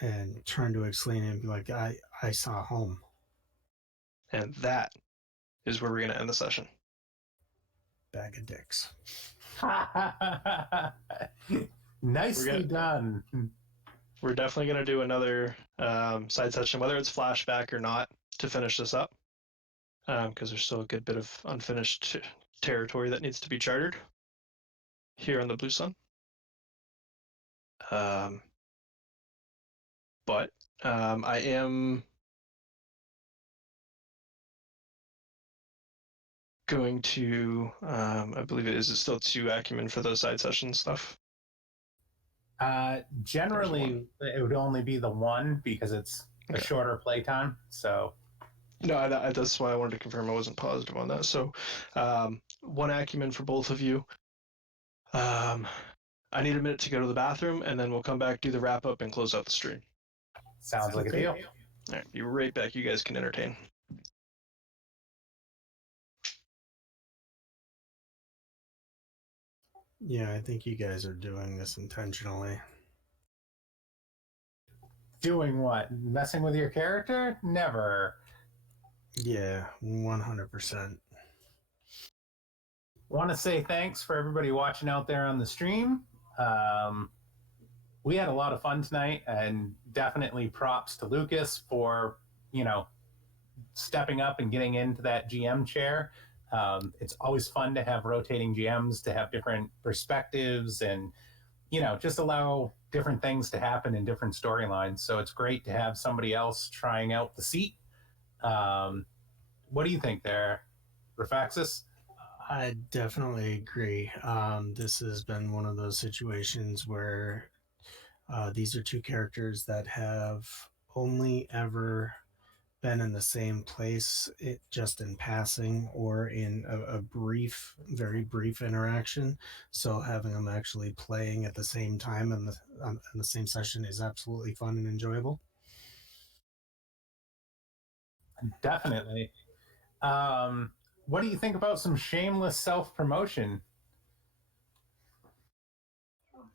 And turn to Xlina and be like, I saw home. And that is where we're gonna end the session. Bag of dicks. Nicely done. We're definitely gonna do another side session, whether it's flashback or not, to finish this up, because there's still a good bit of unfinished territory that needs to be chartered here on the Blue Sun. But I am going to, I believe it still 2 acumen for those side session stuff. Generally, it would only be the one because it's a shorter playtime. So, no, that's why I wanted to confirm I wasn't positive on that. So, 1 acumen for both of you. I need a minute to go to the bathroom, and then we'll come back, do the wrap up, and close out the stream. sounds like a deal. All right, be right back. You guys can entertain. Yeah, I think you guys are doing this intentionally. Doing what? Messing with your character? Never. Yeah, 100%. Want to say thanks for everybody watching out there on the stream. We had a lot of fun tonight, and definitely props to Lucas for, stepping up and getting into that GM chair. It's always fun to have rotating GMs, to have different perspectives and, just allow different things to happen in different storylines. So it's great to have somebody else trying out the seat. What do you think there, Raphaxus? I definitely agree. This has been one of those situations where these are 2 characters that have only ever been in the same place, just in passing or in a brief, very brief interaction. So having them actually playing at the same time in the same session is absolutely fun and enjoyable. Definitely. What do you think about some shameless self-promotion?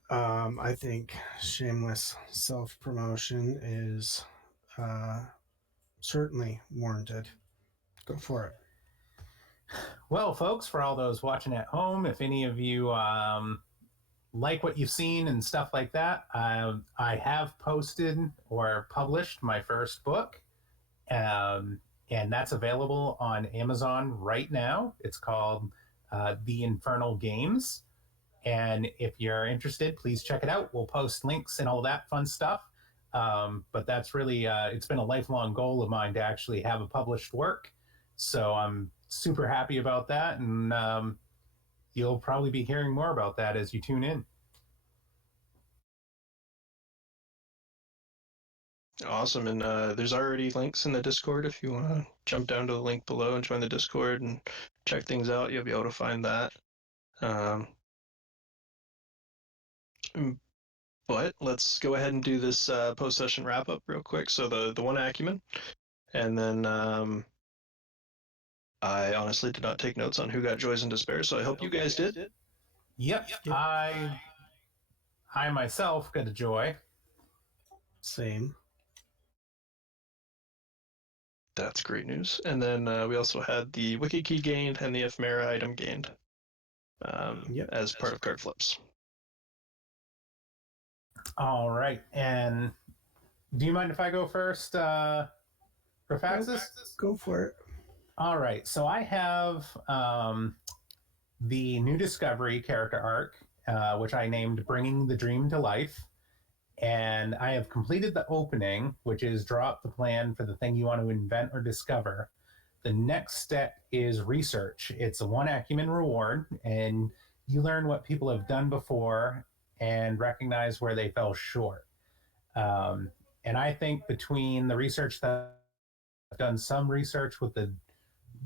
I think shameless self-promotion is certainly warranted. Go for it. Well, folks, for all those watching at home, if any of you like what you've seen and stuff like that, I have posted or published my first book, and that's available on Amazon right now. It's called The Infernal Games. And if you're interested, please check it out. We'll post links and all that fun stuff. But that's really, it's been a lifelong goal of mine to actually have a published work. So I'm super happy about that. And you'll probably be hearing more about that as you tune in. Awesome. And there's already links in the Discord. If you want to jump down to the link below and join the Discord and check things out, you'll be able to find that. But let's go ahead and do this post-session wrap-up real quick. So the 1 acumen, and then I honestly did not take notes on who got joys and despair, so I hope you guys did. Yep. I myself got a joy. Same. That's great news. And then we also had the Wiki Key gained and the Ephemera item gained as part of card flips. All right. And do you mind if I go first, Raphaxus? Go for it. All right. So I have the New Discovery character arc, which I named Bringing the Dream to Life. And I have completed the opening, which is draw up the plan for the thing you want to invent or discover. The next step is research. It's a one acumen reward, and you learn what people have done before and recognize where they fell short. Um, and I think between the research that I've done some research with the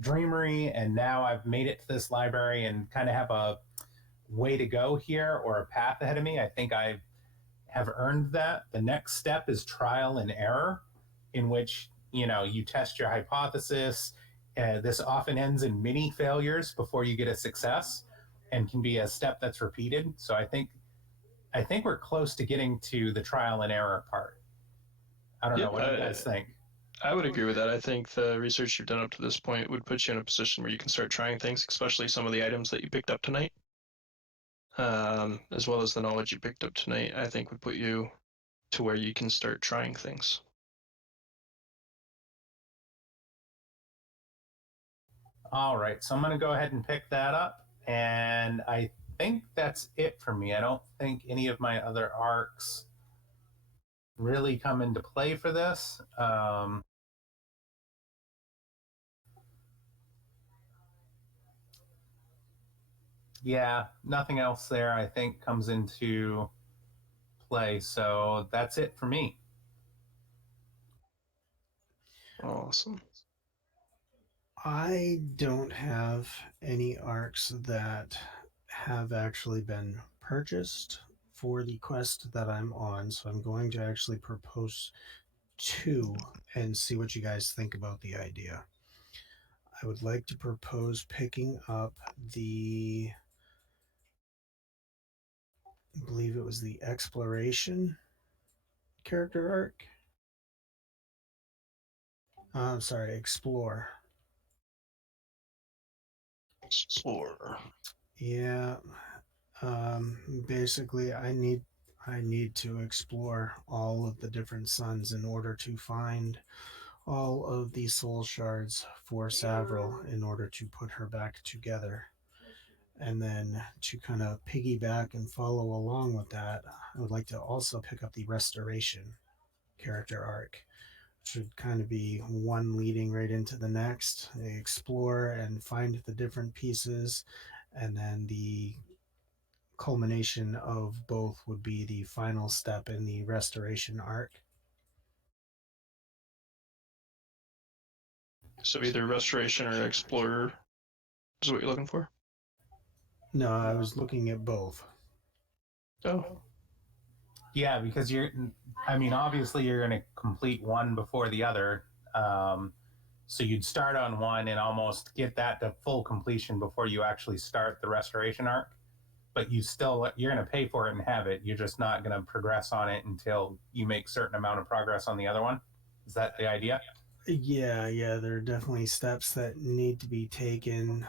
Dreamery, and now I've made it to this library and kind of have a way to go here or a path ahead of me. I think I have earned that. The next step is trial and error, in which you test your hypothesis. This often ends in mini failures before you get a success, and can be a step that's repeated. So I think we're close to getting to the trial and error part. I don't know. What do you guys think? I would agree with that. I think the research you've done up to this point would put you in a position where you can start trying things, especially some of the items that you picked up tonight, as well as the knowledge you picked up tonight. I think would put you to where you can start trying things. All right, so I'm going to go ahead and pick that up, and I think that's it for me. I don't think any of my other arcs really come into play for this. Yeah, nothing else there I think comes into play, so that's it for me. Awesome. I don't have any arcs that have actually been purchased for the quest that I'm on, so I'm going to actually propose two and see what you guys think about the idea. I would like to propose picking up I believe it was the exploration character arc. I'm sorry, explore. Explore. Yeah. Basically, I need to explore all of the different suns in order to find all of the soul shards for Savril in order to put her back together. And then to kind of piggyback and follow along with that, I would like to also pick up the restoration character arc. Should kind of be one leading right into the next. Explore and find the different pieces, and then the culmination of both would be the final step in the restoration arc. So either restoration or explorer is what you're looking for? No, I was looking at both. Oh. Yeah, because obviously you're going to complete one before the other. So you'd start on one and almost get that to full completion before you actually start the restoration arc. But you're going to pay for it and have it. You're just not going to progress on it until you make certain amount of progress on the other one. Is that the idea? Yeah, there are definitely steps that need to be taken.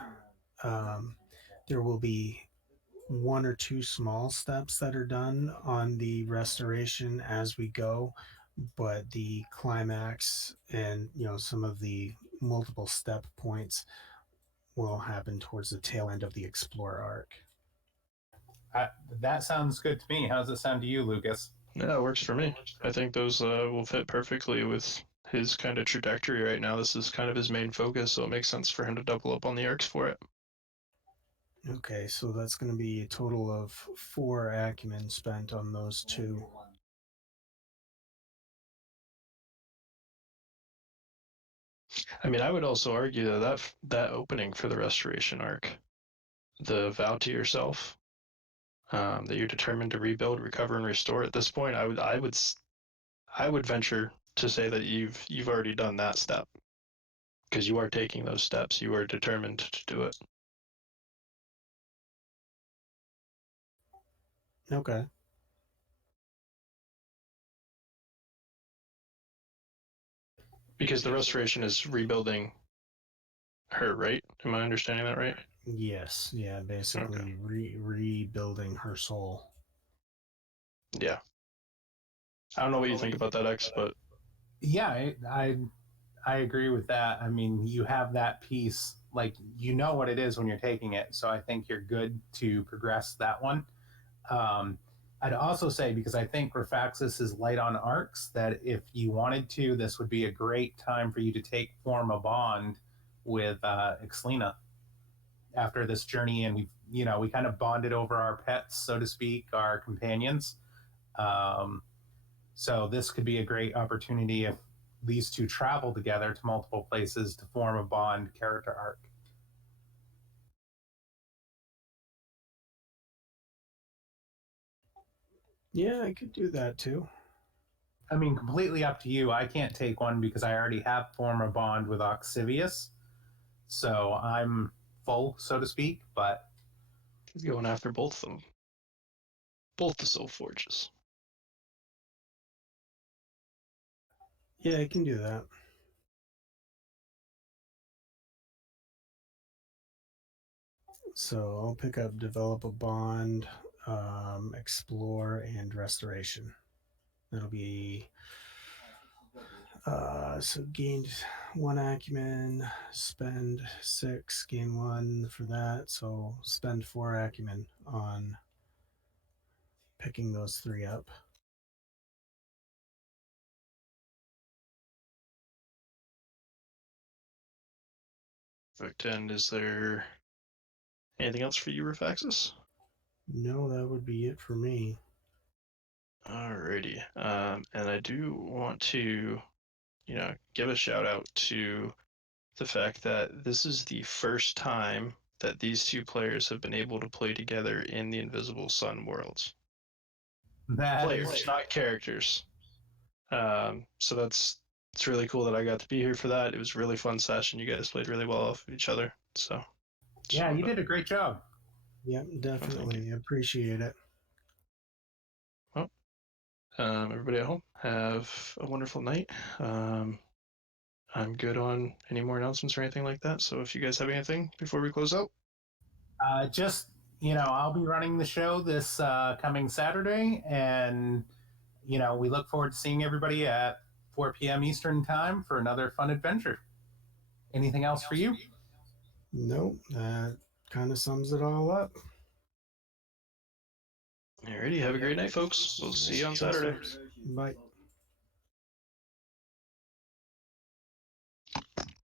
There will be one or two small steps that are done on the restoration as we go, but the climax and some of the multiple step points will happen towards the tail end of the Explorer arc. That sounds good to me. How does it sound to you, Lucas? Yeah, it works for me. I think those will fit perfectly with his kind of trajectory right now. This is kind of his main focus, so it makes sense for him to double up on the arcs for it. Okay, so that's going to be a total of 4 acumen spent on those two. I mean, I would also argue that opening for the restoration arc, the vow to yourself, that you're determined to rebuild, recover, and restore. At this point, I would venture to say that you've already done that step, because you are taking those steps. You are determined to do it. Okay. Because the restoration is rebuilding her, right? Am I understanding that right? Yes, yeah, basically Okay. rebuilding her soul. Yeah. I don't know what you think about that, X, but Yeah, I agree with that. I mean, you have that piece, like you know what it is when you're taking it, so I think you're good to progress that one. Um, I'd also say, because I think Raphaxus is light on arcs, that if you wanted to, this would be a great time for you to form a bond with Xlina after this journey. And we kind of bonded over our pets, so to speak, our companions. Um, so this could be a great opportunity if these two travel together to multiple places to form a bond character arc. Yeah, I could do that too. I mean, completely up to you. I can't take one because I already have form a bond with Oxivius, so I'm full, so to speak. But He's going after both of them. Both the Soul Forges. Yeah, I can do that. So I'll pick up Develop a Bond, Explore, and Restoration. That'll be so gained 1 acumen, spend 6, gain 1 for that. So spend 4 acumen on picking those 3 up. Perfect. And is there anything else for you, Raphaxus? No, that would be it for me. Alrighty. And I do want to, give a shout out to the fact that this is the first time that these two players have been able to play together in the Invisible Sun worlds. that Players, is not characters. So it's really cool that I got to be here for that. It was a really fun session. You guys played really well off of each other. So yeah, you did a great job. Yeah, definitely. Appreciate it. Well, everybody at home, have a wonderful night. I'm good on any more announcements or anything like that. So if you guys have anything before we close out. Just, I'll be running the show this coming Saturday, and we look forward to seeing everybody at 4 p.m. Eastern time for another fun adventure. Anything else for you? Nope, that kind of sums it all up. Alrighty, have a great night, folks. We'll see you on Saturday. Bye.